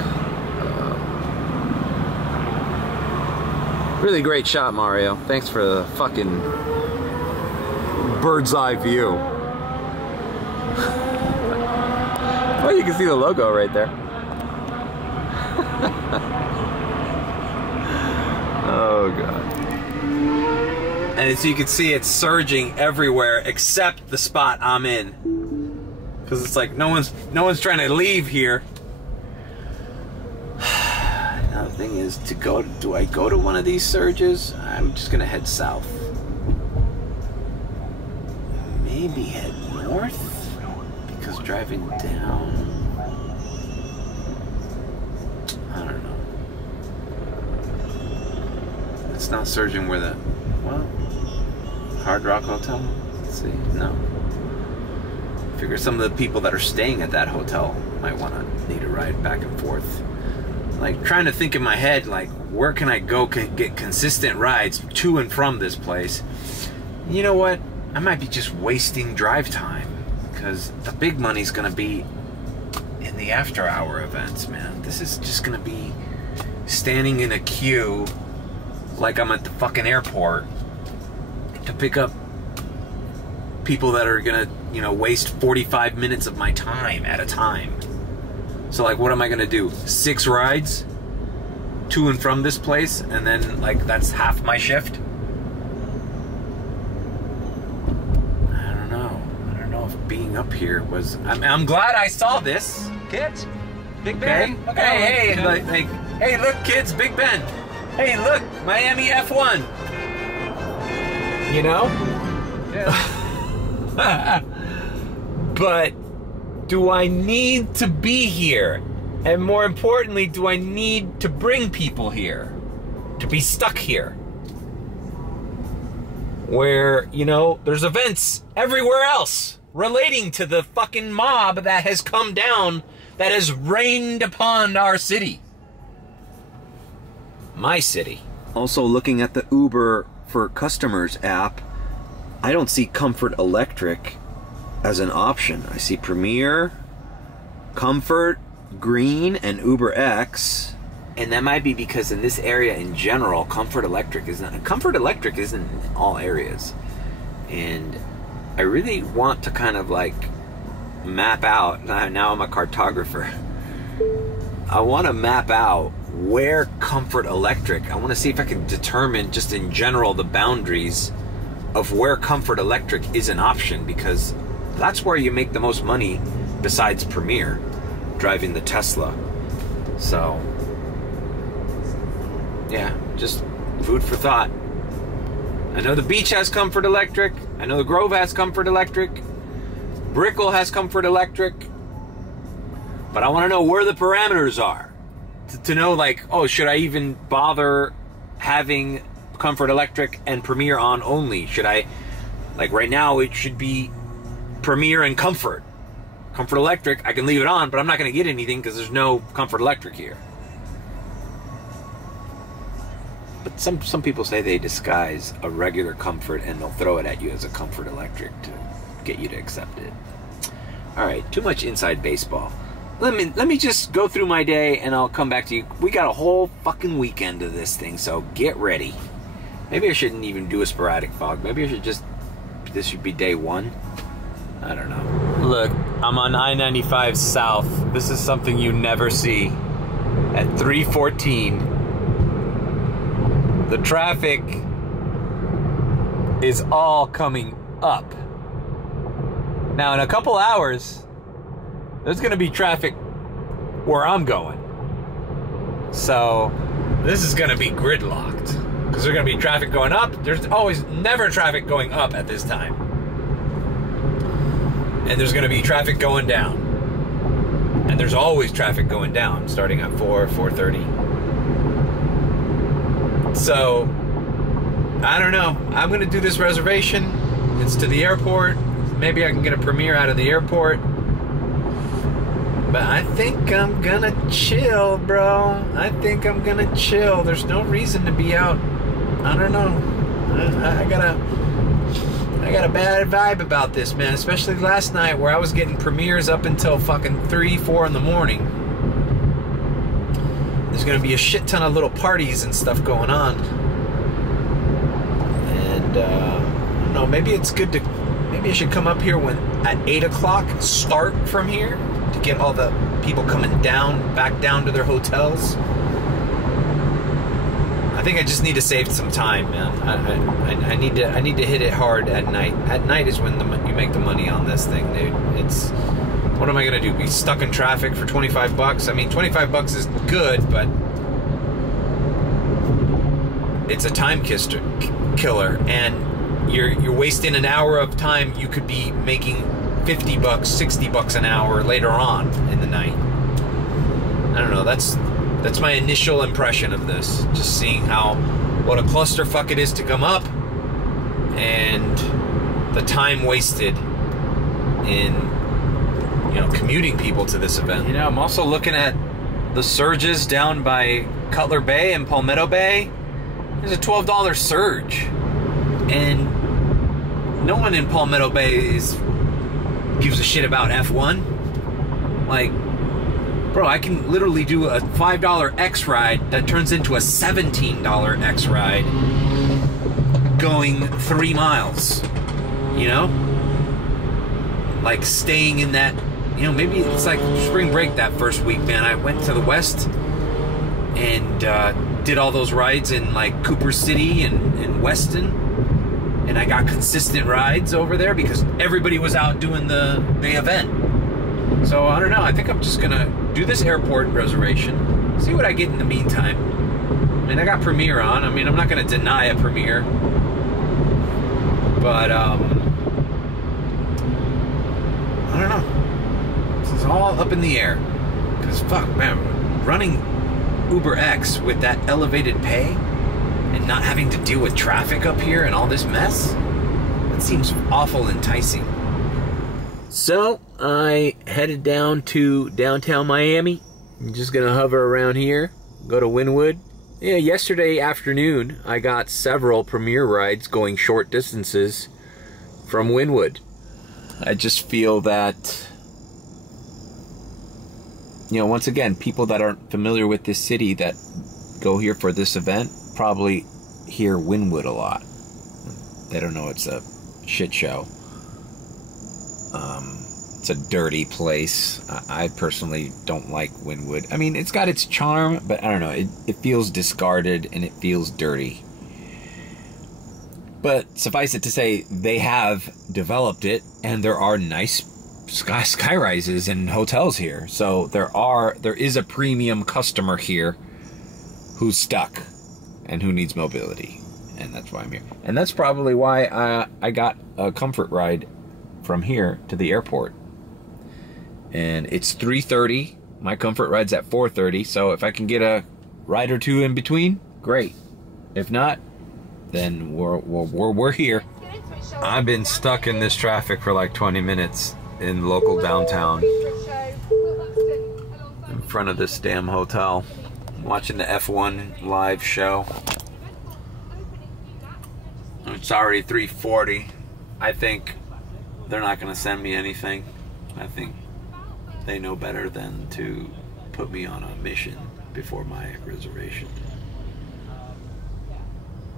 Really great shot, Mario. Thanks for the fucking bird's eye view. Well, you can see the logo right there. Oh god. And as you can see, it's surging everywhere except the spot I'm in. Because it's like no one's trying to leave here. Now the thing is, do I go to one of these surges? I'm just gonna head south. Maybe head north, because driving down, I don't know. It's not surging where the, well, Hard Rock Hotel. Let's see. No. Figure some of the people that are staying at that hotel might need a ride back and forth. Like trying to think in my head, like where can I go get consistent rides to and from this place? You know what? I might be just wasting drive time, because the big money's gonna be in the after hour events, man. This is just gonna be standing in a queue like I'm at the fucking airport to pick up people that are gonna, you know, waste 45 minutes of my time at a time. So like, what am I gonna do? 6 rides to and from this place, and then like that's half my shift? I don't know if being up here was, I'm glad I saw this. Kids, Big Ben. Okay. Hey, look, kids, Big Ben. Hey, look, Miami F1. You know? Yeah. But do I need to be here? And more importantly, do I need to bring people here? To be stuck here? Where, you know, there's events everywhere else relating to the fucking mob that has come down, that has rained upon our city. My city. Also, looking at the Uber for Customers app, I don't see Comfort Electric as an option. I see Premier, Comfort, Green, and Uber X. And that might be because in this area in general, Comfort Electric isn't in all areas. And I really want to kind of like map out, now I'm a cartographer, I want to map out where Comfort Electric, I want to see if I can determine just in general the boundaries of where Comfort Electric is an option, because that's where you make the most money besides Premier, driving the Tesla. So yeah, just food for thought. I know the beach has Comfort Electric, I know the Grove has Comfort Electric, Brickell has Comfort Electric, but I want to know where the parameters are to know, like, oh, should I even bother having Comfort Electric and Premier on only? Should I, like right now it should be Premier and Comfort. Comfort Electric, I can leave it on, but I'm not going to get anything because there's no Comfort Electric here. But some people say they disguise a regular Comfort and they'll throw it at you as a Comfort Electric to get you to accept it. All right, too much inside baseball. Let me just go through my day and I'll come back to you. We got a whole fucking weekend of this thing, so get ready. Maybe I shouldn't even do a sporadic fog. Maybe I should just, this should be day 1. I don't know. Look, I'm on I-95 South. This is something you never see. At 3:14, the traffic is all coming up. Now, in a couple hours, there's gonna be traffic where I'm going. So, this is gonna be gridlocked. Because there's gonna be traffic going up. There's always never traffic going up at this time. And there's gonna be traffic going down. And there's always traffic going down, starting at 4:30. So, I don't know. I'm gonna do this reservation. It's to the airport. Maybe I can get a premiere out of the airport. But I think I'm gonna chill, bro. I think I'm gonna chill. There's no reason to be out. I don't know. I got a bad vibe about this, man. Especially last night where I was getting premieres up until fucking 3, 4 in the morning. There's gonna be a shit ton of little parties and stuff going on. And, I don't know, maybe it's good to, maybe I should come up here at 8 o'clock, start from here to get all the people coming back down to their hotels. I think I just need to save some time, man. I need to hit it hard at night. At night is when you make the money on this thing, dude. It's, what am I gonna do? Be stuck in traffic for 25 bucks? I mean, 25 bucks is good, but it's a time killer, and you're wasting an hour of time. You could be making 50 bucks, 60 bucks an hour later on in the night. I don't know. That's my initial impression of this. Just seeing what a clusterfuck it is to come up, and the time wasted in, you know, commuting people to this event. You know, I'm also looking at the surges down by Cutler Bay and Palmetto Bay. There's a $12 surge, and no one in Palmetto Bay gives a shit about F1. Like, bro, I can literally do a $5 X ride that turns into a $17 X ride going 3 miles, you know? Like, staying in that, you know, maybe it's like spring break that first week, man. I went to the West and did all those rides in, like, Cooper City and Weston. And I got consistent rides over there because everybody was out doing the event. So, I don't know. I think I'm just going to do this airport reservation, see what I get in the meantime. I mean, I got Premiere on. I mean, I'm not going to deny a Premiere. But, I don't know. This is all up in the air. Because, fuck, man, running Uber X with that elevated pay and not having to deal with traffic up here and all this mess, that seems awful enticing. So, I headed down to downtown Miami. I'm just gonna hover around here, go to Wynwood. Yeah, yesterday afternoon, I got several Premiere rides going short distances from Wynwood. I just feel that, you know, once again, people that aren't familiar with this city that go here for this event probably hear Wynwood a lot. They don't know it's a shit show. It's a dirty place. I personally don't like Wynwood. I mean, it's got its charm, but I don't know. It feels discarded and it feels dirty. But suffice it to say, they have developed it, and there are nice sky rises and hotels here. So there is a premium customer here who's stuck and who needs mobility, and that's why I'm here. And that's probably why I got a comfort ride from here to the airport. And it's 3:30. My comfort ride's at 4:30. So if I can get a ride or two in between, great. If not, then we're here. I've been stuck in this traffic for like 20 minutes in local downtown, in front of this damn hotel, watching the F1 live show. It's already 3:40. I think they're not going to send me anything. I think they know better than to put me on a mission before my reservation.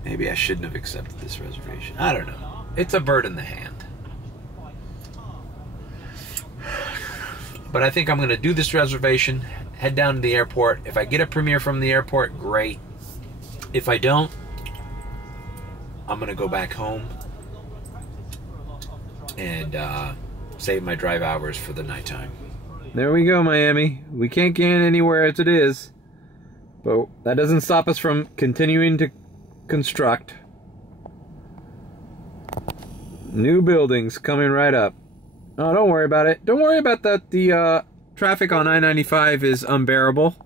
Maybe I shouldn't have accepted this reservation. I don't know. It's a bird in the hand. But I think I'm going to do this reservation, head down to the airport. If I get a premiere from the airport, great. If I don't, I'm going to go back home and save my drive hours for the nighttime. There we go, Miami. We can't get anywhere as it is. But that doesn't stop us from continuing to construct. New buildings coming right up. Oh, don't worry about it. Don't worry about that. The traffic on I-95 is unbearable.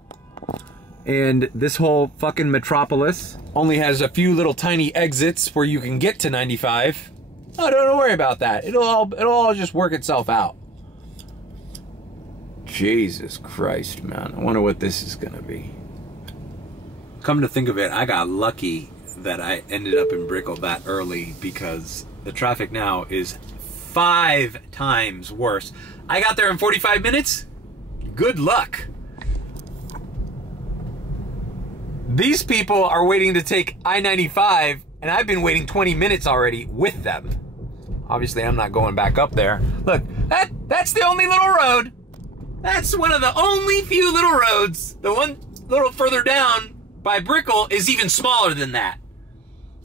And this whole fucking metropolis only has a few little tiny exits where you can get to 95. Oh, don't worry about that. It'll all just work itself out. Jesus Christ, man. I wonder what this is gonna be. Come to think of it, I got lucky that I ended up in Brickell that early because the traffic now is 5 times worse. I got there in 45 minutes. Good luck. These people are waiting to take I-95 and I've been waiting 20 minutes already with them. Obviously, I'm not going back up there. Look, that's the only little road. That's one of the only few little roads. The one little further down by Brickell is even smaller than that.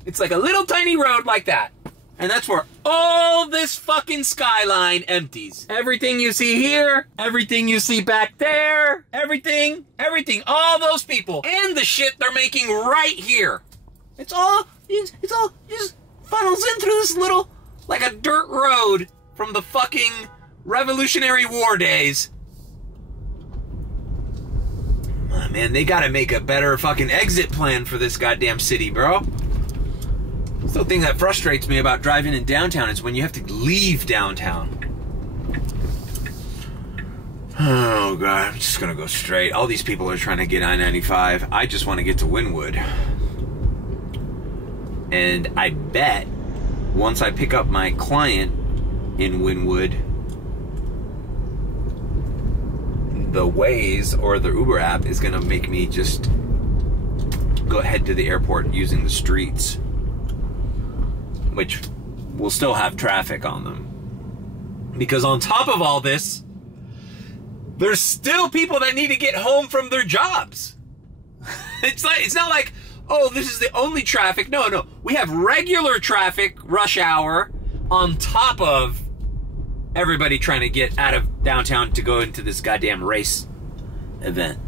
It's like a little tiny road like that. And that's where all this fucking skyline empties. Everything you see here, everything you see back there, everything, all those people, and the shit they're making right here. It's all just funnels in through this little, like a dirt road from the fucking Revolutionary War days. Oh, man, they gotta make a better fucking exit plan for this goddamn city, bro. The thing that frustrates me about driving in downtown is when you have to leave downtown. Oh God, I'm just gonna go straight. All these people are trying to get I-95. I just want to get to Wynwood. And I bet once I pick up my client in Wynwood, the Waze or the Uber app is gonna make me just go head to the airport using the streets, which will still have traffic on them. Because on top of all this, there's still people that need to get home from their jobs. It's not like, oh, this is the only traffic. No. We have regular traffic, rush hour, on top of everybody trying to get out of downtown to go into this goddamn race event.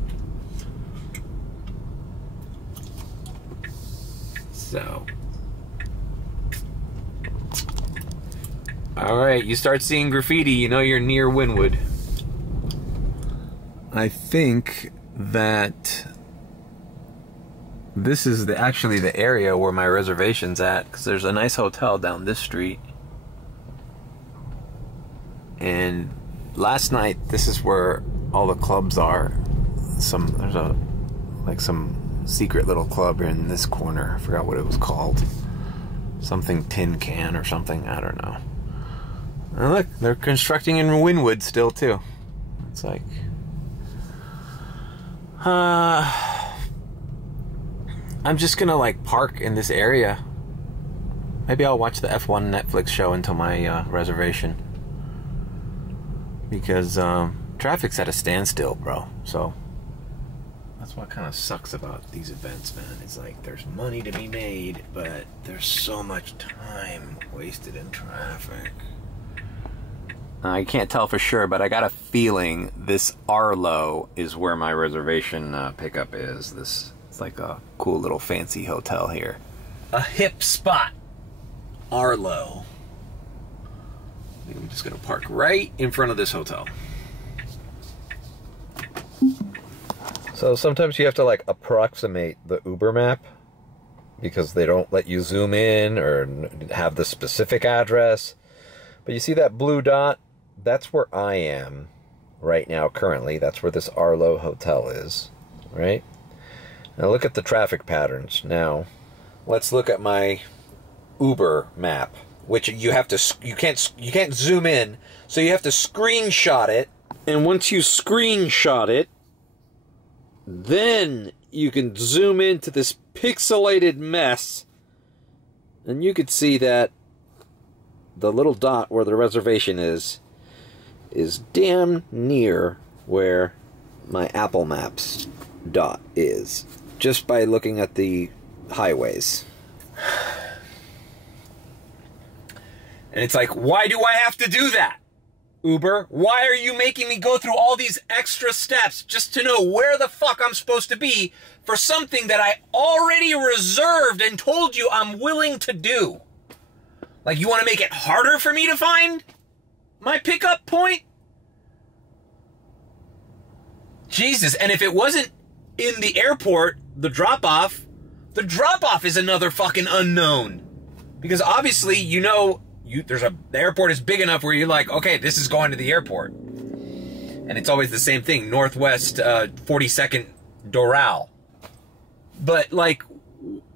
So... Alright, you start seeing graffiti, you know you're near Wynwood. I think that this is actually the area where my reservation's at, because there's a nice hotel down this street. And last night, this is where all the clubs are. There's some secret little club in this corner. I forgot what it was called. Something Tin Can or something, I don't know. And look, they're constructing in Wynwood still too. It's like, I'm just gonna like park in this area. Maybe I'll watch the F1 Netflix show until my reservation, because traffic's at a standstill, bro. So that's what kind of sucks about these events, man. It's like there's money to be made, but there's so much time wasted in traffic. I can't tell for sure, but I got a feeling this Arlo is where my reservation pickup is. It's like a cool little fancy hotel here. A hip spot. Arlo. I think I'm just gonna park right in front of this hotel. So sometimes you have to like approximate the Uber map because they don't let you zoom in or have the specific address. But you see that blue dot? That's where I am right now currently. That's where this Arlo hotel is, right? Now look at the traffic patterns. Now let's look at my Uber map, which you can't zoom in, so you have to screenshot it. And once you screenshot it, then you can zoom into this pixelated mess And you could see that the little dot where the reservation is damn near where my Apple Maps dot is, just by looking at the highways. And it's like, why do I have to do that, Uber? Why are you making me go through all these extra steps just to know where the fuck I'm supposed to be for something that I already reserved and told you I'm willing to do? Like, you want to make it harder for me to find my pickup point? Jesus, and if it wasn't in the airport, the drop-off is another fucking unknown. Because obviously, you know, the airport is big enough where you're like, okay, this is going to the airport. And it's always the same thing, Northwest 42nd Doral. But, like,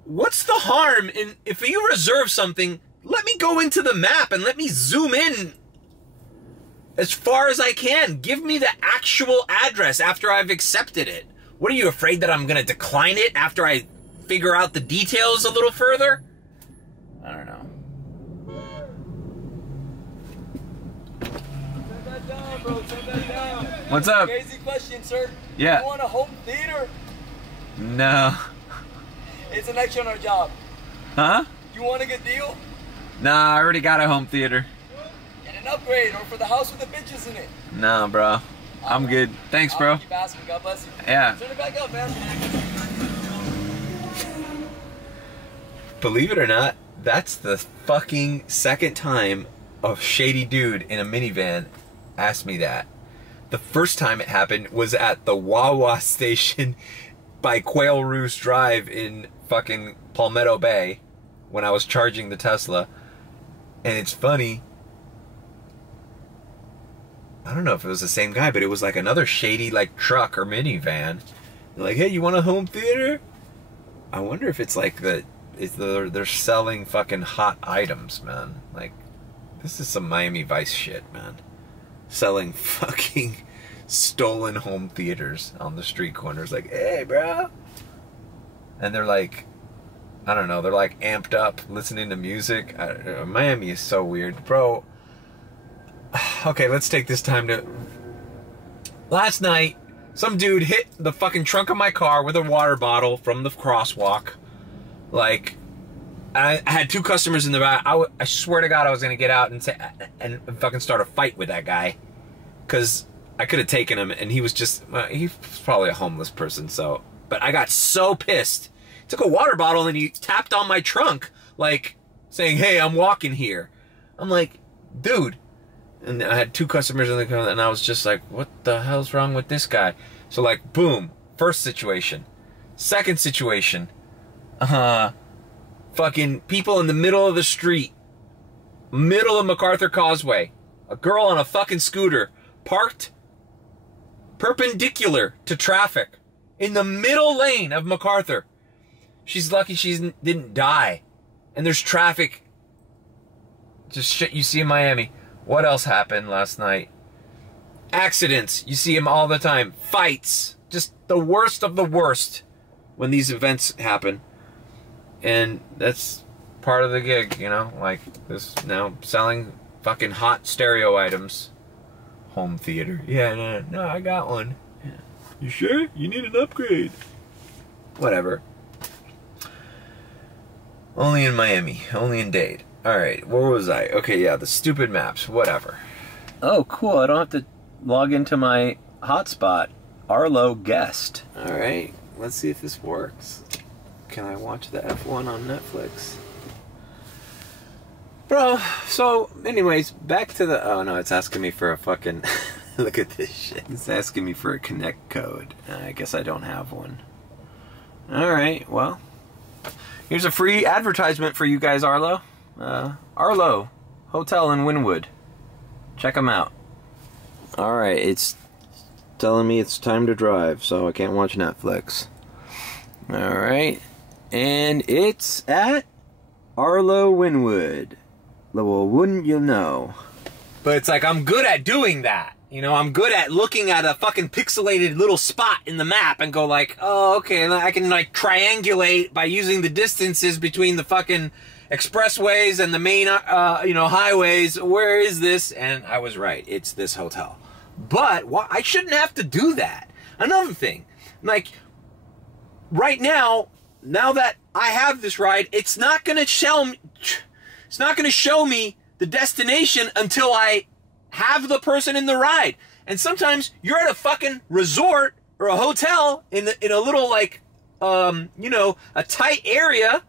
what's the harm in, if you reserve something, let me go into the map and let me zoom in as far as I can. Give me the actual address after I've accepted it. What, are you afraid that I'm going to decline it after I figure out the details a little further? I don't know. Turn that down, bro. Turn that down. What's up? Crazy question, sir. Yeah. You want a home theater? No. It's an extra on our job. Huh? You want a good deal? Nah, I already got a home theater. Get an upgrade, or for the house with the bitches in it. Nah, bro. I'm good. Thanks, bro. I'll keep asking. God bless you. Yeah. Turn it back up, man. Believe it or not, that's the fucking second time a shady dude in a minivan asked me that. The first time it happened was at the Wawa station by Quail Roost Drive in fucking Palmetto Bay when I was charging the Tesla. And it's funny, I don't know if it was the same guy, but it was like another shady like truck or minivan. They're like, hey, you want a home theater? I wonder if it's like they're selling fucking hot items, man. Like, this is some Miami Vice shit, man. Selling fucking stolen home theaters on the street corners. Like, hey, bro. And they're like, I don't know, they're like amped up, listening to music. Miami is so weird. Bro, okay, let's take this time to... Last night, some dude hit the fucking trunk of my car with a water bottle from the crosswalk. Like, I had two customers in the back. I swear to God I was going to get out and fucking start a fight with that guy. Because I could have taken him, and he was just... he was probably a homeless person, so... But I got so pissed. He took a water bottle and he tapped on my trunk, like, saying, hey, I'm walking here. I'm like, dude... And I had two customers in the car, and I was just like, what the hell's wrong with this guy? So, like, boom. First situation. Second situation. Fucking people in the middle of the street. Middle of MacArthur Causeway. A girl on a fucking scooter. Parked perpendicular to traffic. In the middle lane of MacArthur. She's lucky she didn't die. And there's traffic. Just shit you see in Miami. What else happened last night? Accidents. You see them all the time. Fights. Just the worst of the worst when these events happen. And that's part of the gig, you know? Like, this now selling fucking hot stereo items. Home theater. Yeah, no, I got one. Yeah. You sure? You need an upgrade. Whatever. Only in Miami. Only in Dade. Alright, where was I? Okay, yeah, the stupid maps, whatever. Oh, cool, I don't have to log into my hotspot. Arlo guest. Alright, let's see if this works. Can I watch the F1 on Netflix? Bro, so, anyways, back to the... Oh, no, it's asking me for a fucking... Look at this shit. It's asking me for a connect code. I guess I don't have one. Alright, well... Here's a free advertisement for you guys, Arlo. Arlo Hotel in Wynwood. Check them out. Alright, it's telling me it's time to drive, so I can't watch Netflix. Alright. And it's at Arlo Wynwood. Well, wouldn't you know? But it's like, I'm good at doing that. You know, I'm good at looking at a fucking pixelated little spot in the map and go like, oh, okay, I can like triangulate by using the distances between the fucking expressways and the main, highways. Where is this? And I was right. It's this hotel. But I shouldn't have to do that. Another thing, like right now that I have this ride, it's not going to show me the destination until I have the person in the ride. And sometimes you're at a fucking resort or a hotel in a little like, a tight area,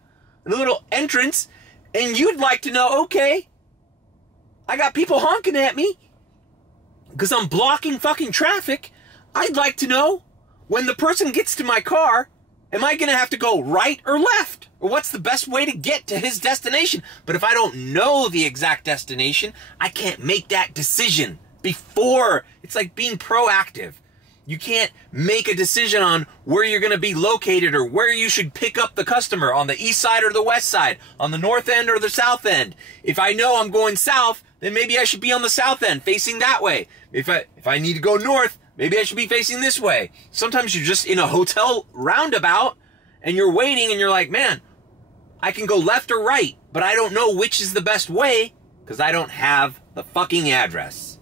a little entrance, and you'd like to know, okay, I got people honking at me because I'm blocking fucking traffic. I'd like to know when the person gets to my car, am I going to have to go right or left? Or what's the best way to get to his destination? But if I don't know the exact destination, I can't make that decision before. It's like being proactive. You can't make a decision on where you're going to be located or where you should pick up the customer, on the east side or the west side, on the north end or the south end. If I know I'm going south, then maybe I should be on the south end, facing that way. If I need to go north, maybe I should be facing this way. Sometimes you're just in a hotel roundabout and you're waiting and you're like, man, I can go left or right, but I don't know which is the best way because I don't have the fucking address.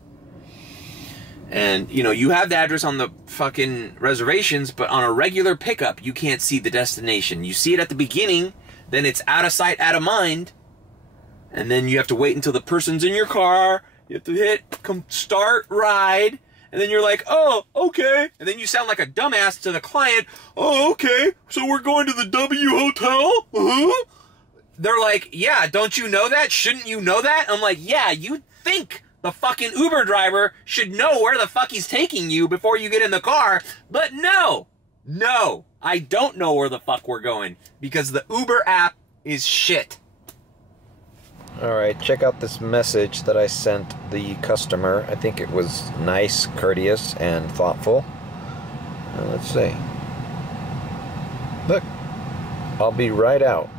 And, you have the address on the fucking reservations, but on a regular pickup, you can't see the destination. You see it at the beginning, then it's out of sight, out of mind, and then you have to wait until the person's in your car. You have to hit start ride, and then you're like, oh, okay. And then you sound like a dumbass to the client. Oh, okay, so we're going to the W Hotel? Uh-huh. They're like, yeah, don't you know that? Shouldn't you know that? I'm like, yeah, you'd think the fucking Uber driver should know where the fuck he's taking you before you get in the car. But no, I don't know where the fuck we're going because the Uber app is shit. All right, check out this message that I sent the customer. I think it was nice, courteous, and thoughtful. Let's see. Look, I'll be right out.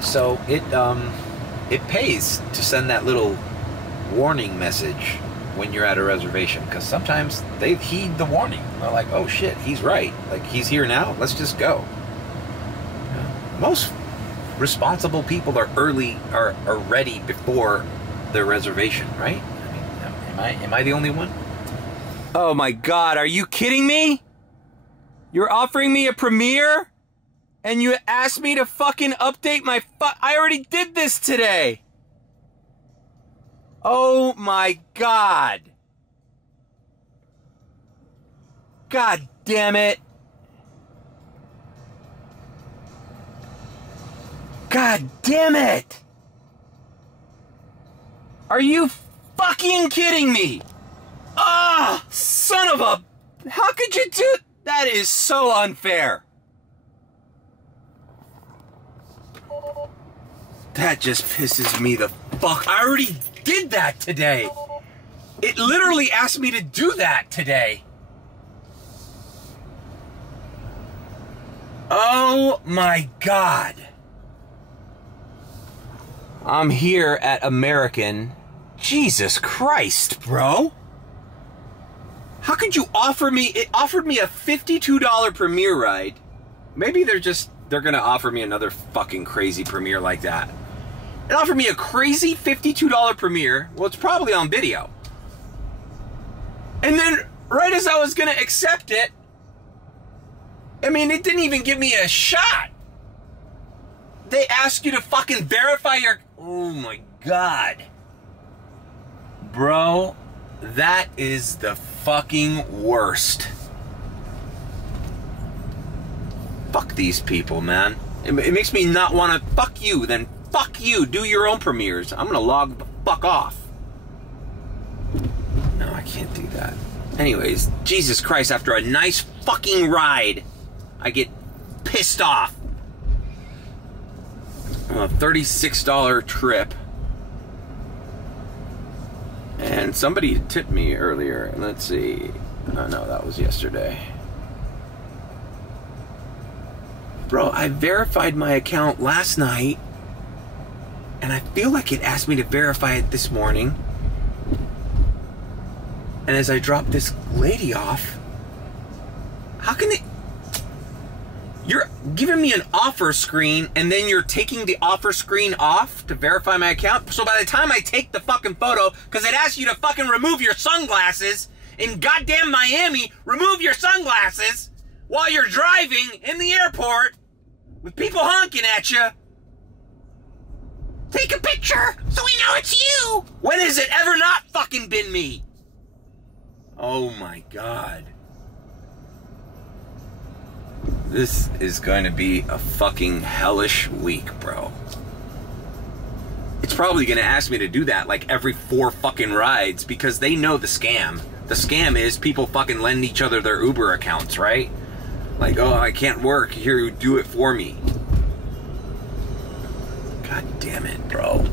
So it pays to send that little warning message when you're at a reservation, because sometimes they heed the warning. They're like, oh shit, he's right. Like, he's here now, let's just go. Most responsible people are ready before their reservation, right? I mean, am I the only one? Oh my God, are you kidding me? You're offering me a premiere? And you asked me to fucking update my I already did this today. Oh my God. God damn it. God damn it. Are you fucking kidding me? Ah, son of a... How could you do... That is so unfair. That just pisses me the fuck. I already did that today. It literally asked me to do that today. Oh my God. I'm here at American. Jesus Christ, bro. How could you offer me... It offered me a $52 premiere ride. Maybe they're gonna offer me another fucking crazy premiere like that. It offered me a crazy $52 premiere. Well, it's probably on video. And then, right as I was gonna accept it, I mean, it didn't even give me a shot. They ask you to fucking verify your... Oh my God. Bro, that is the fucking worst. Fuck these people, man. It makes me not want to... Fuck you, then fuck you. Do your own premieres. I'm gonna log the fuck off. No, I can't do that. Anyways, Jesus Christ, after a nice fucking ride, I get pissed off. A $36 trip. And somebody tipped me earlier. Let's see. Oh no, that was yesterday. Bro, I verified my account last night, and I feel like it asked me to verify it this morning. And as I drop this lady off, how can it... You're giving me an offer screen, and then you're taking the offer screen off to verify my account. So by the time I take the fucking photo, because it asks you to fucking remove your sunglasses in goddamn Miami, remove your sunglasses while you're driving in the airport with people honking at you. Take a picture so we know it's you. When has it ever not fucking been me? Oh my God. This is going to be a fucking hellish week, bro. It's probably going to ask me to do that like every 4 fucking rides because they know the scam. The scam is people fucking lend each other their Uber accounts, right? Like, oh, I can't work. Here, do it for me. God damn it, bro.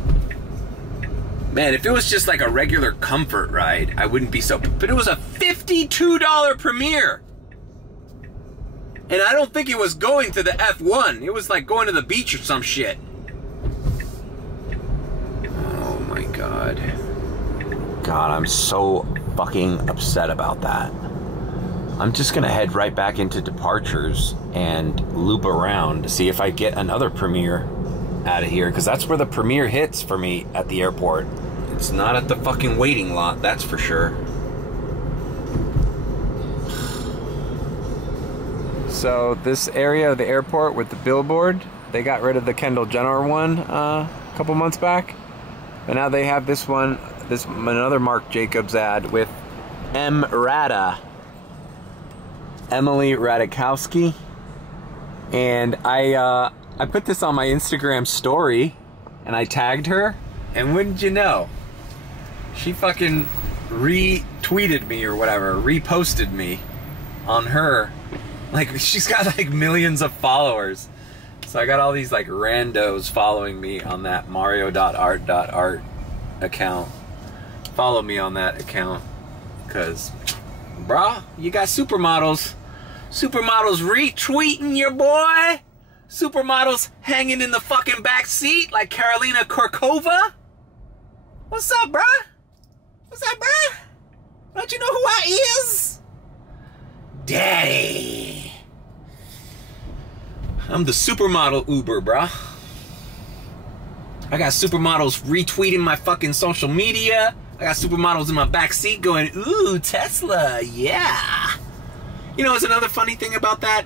Man, if it was just like a regular comfort ride, I wouldn't be so... But it was a $52 Premier. And I don't think it was going to the F1. It was like going to the beach or some shit. Oh my God. God, I'm so fucking upset about that. I'm just gonna head right back into departures and loop around to see if I get another Premier out of here, because that's where the Premier hits for me at the airport. It's not at the fucking waiting lot, that's for sure. So this area of the airport with the billboard, they got rid of the Kendall Jenner one a couple months back, but now they have this one, another Marc Jacobs ad with M. Rada, Emily Ratajkowski, and I put this on my Instagram story, and I tagged her, and wouldn't you know, she fucking retweeted me or whatever, reposted me on her. Like, she's got like millions of followers. So I got all these like randos following me on that mario.art.art account. Follow me on that account. Cause, brah, you got supermodels. Supermodels retweeting your boy. Supermodels hanging in the fucking back seat like Karolina Korkova. What's up, bruh? What's up, bruh? Don't you know who I is? Daddy. I'm the supermodel Uber, bruh. I got supermodels retweeting my fucking social media. I got supermodels in my back seat going, ooh, Tesla, yeah. You know, it's another funny thing about that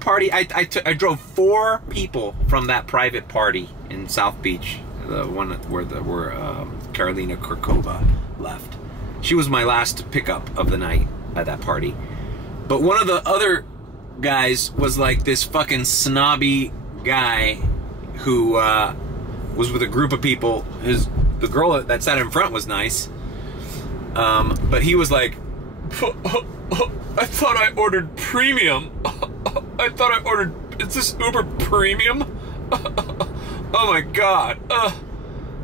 party. I drove 4 people from that private party in South Beach, the one where Karolina Korkova left. She was my last pickup of the night at that party. But one of the other guys was like this fucking snobby guy who was with a group of people. The girl that sat in front was nice, but he was like, I thought I ordered premium. I thought I ordered, is this Uber premium? Oh my God.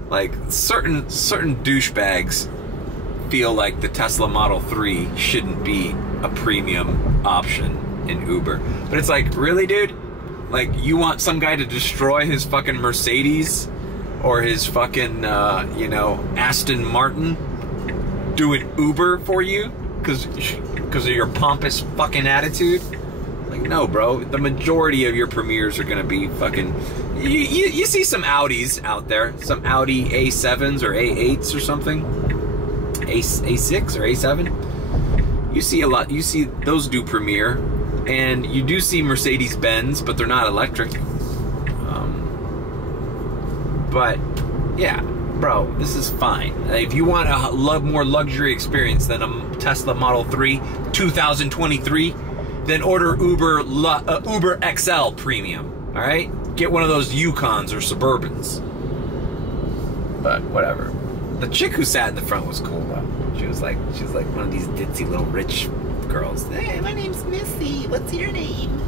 Like certain douchebags feel like the Tesla Model 3 shouldn't be a premium option in Uber. But it's like, really, dude? Like, you want some guy to destroy his fucking Mercedes or his fucking, you know, Aston Martin doing Uber for you because of your pompous fucking attitude? Like, no, bro. The majority of your Premiers are gonna be fucking... You see some Audis out there. Some Audi A7s or A8s or something. A6 or A7. You see a lot. You see those do Premier, and you do see Mercedes-Benz, but they're not electric. But yeah, bro, this is fine. If you want a more luxury experience than a Tesla Model 3 2023, then order Uber XL Premium. All right, get one of those Yukons or Suburbans. But whatever. The chick who sat in the front was cool though. She was like one of these ditzy little rich girls. Hey, my name's Missy. What's your name?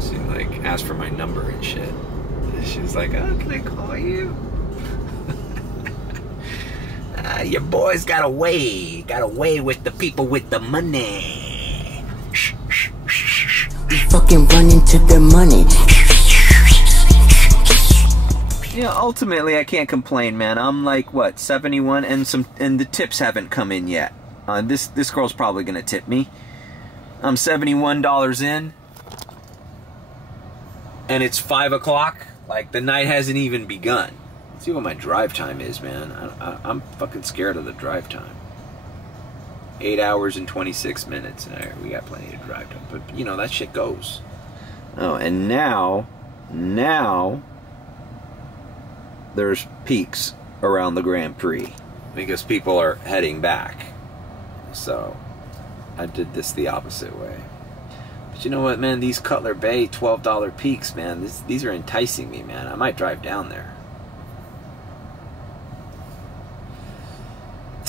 She like asked for my number and shit. And she was like, oh, can I call you? Your boy's got away with the people with the money. We fucking run into the money. Yeah, ultimately I can't complain, man. I'm like, what, 71, and the tips haven't come in yet. This girl's probably gonna tip me. I'm $71 in. and it's 5 o'clock. Like, the night hasn't even begun. Let's see what my drive time is, man. I'm fucking scared of the drive time. 8 hours and 26 minutes. All right, we got plenty of drive time. But, you know, that shit goes. Oh, and now there's peaks around the Grand Prix because people are heading back. So I did this the opposite way. But you know what, man? These Cutler Bay $12 peaks, man, these are enticing me, man. I might drive down there.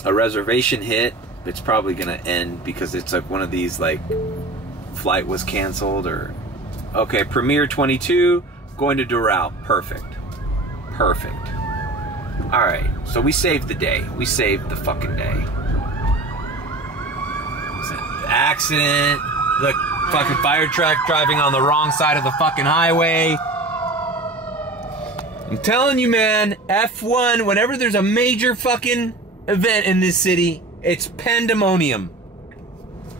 A reservation hit. It's probably gonna end because it's like one of these, like, flight was canceled or... Okay, Premier 22, going to Doral. Perfect. Perfect. Alright, so we saved the day. We saved the fucking day. Accident. The fucking fire truck driving on the wrong side of the fucking highway. I'm telling you, man, F1, whenever there's a major fucking event in this city, it's pandemonium.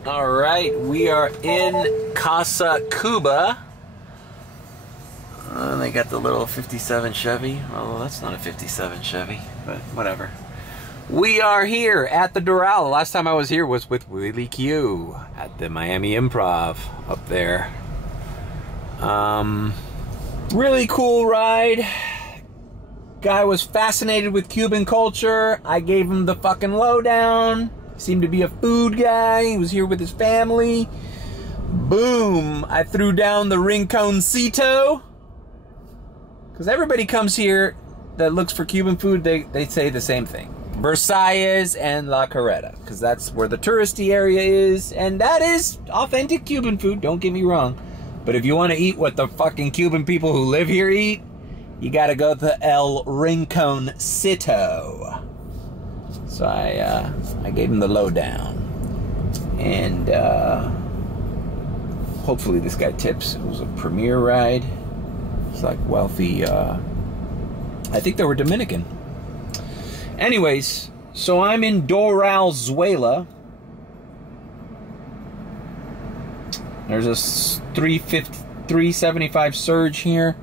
Alright, we are in Casa Cuba. They got the little 57 Chevy. Well, that's not a 57 Chevy, but whatever. We are here at the Doral. The last time I was here was with Willie Q at the Miami Improv up there. Really cool ride. Guy was fascinated with Cuban culture. I gave him the fucking lowdown. Seemed to be a food guy. He was here with his family. Boom! I threw down the rinconcito. Because everybody comes here that looks for Cuban food, they say the same thing. Versailles and La Carreta, because that's where the touristy area is, and that is authentic Cuban food, don't get me wrong. But if you want to eat what the fucking Cuban people who live here eat, you gotta go to El Rinconcito. So I gave him the lowdown. And hopefully this guy tips. It was a Premier ride. It's like wealthy, I think they were Dominican. Anyways, so I'm in Doralzuela. There's a 375 surge here.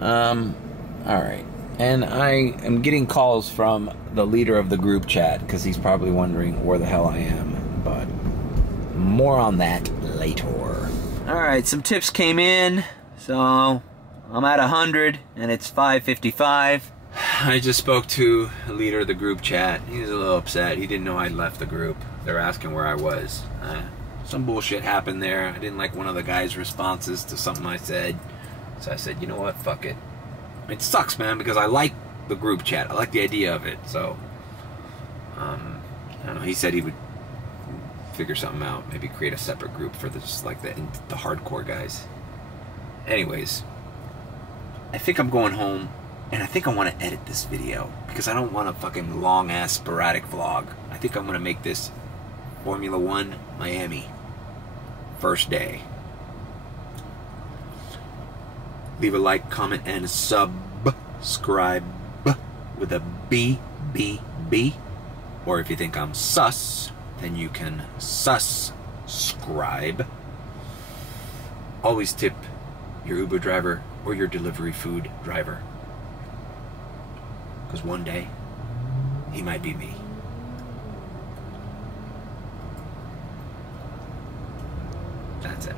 Alright. And I am getting calls from the leader of the group chat because he's probably wondering where the hell I am. But more on that later. Alright, some tips came in. So I'm at 100 and it's 5:55. I just spoke to the leader of the group chat. He was a little upset. He didn't know I'd left the group. They're asking where I was. Some bullshit happened there. I didn't like one of the guy's responses to something I said. So I said, you know what, fuck it. It sucks, man, because I like the group chat. I like the idea of it. So, I don't know. He said he would figure something out. Maybe create a separate group for this, like the hardcore guys. Anyways, I think I'm going home. And I think I want to edit this video because I don't want a fucking long-ass sporadic vlog. I think I'm going to make this Formula 1 Miami first day. Leave a like, comment, and subscribe with a B. Or if you think I'm sus, then you can subscribe. Always tip your Uber driver or your delivery food driver. Because one day, he might be me. That's it.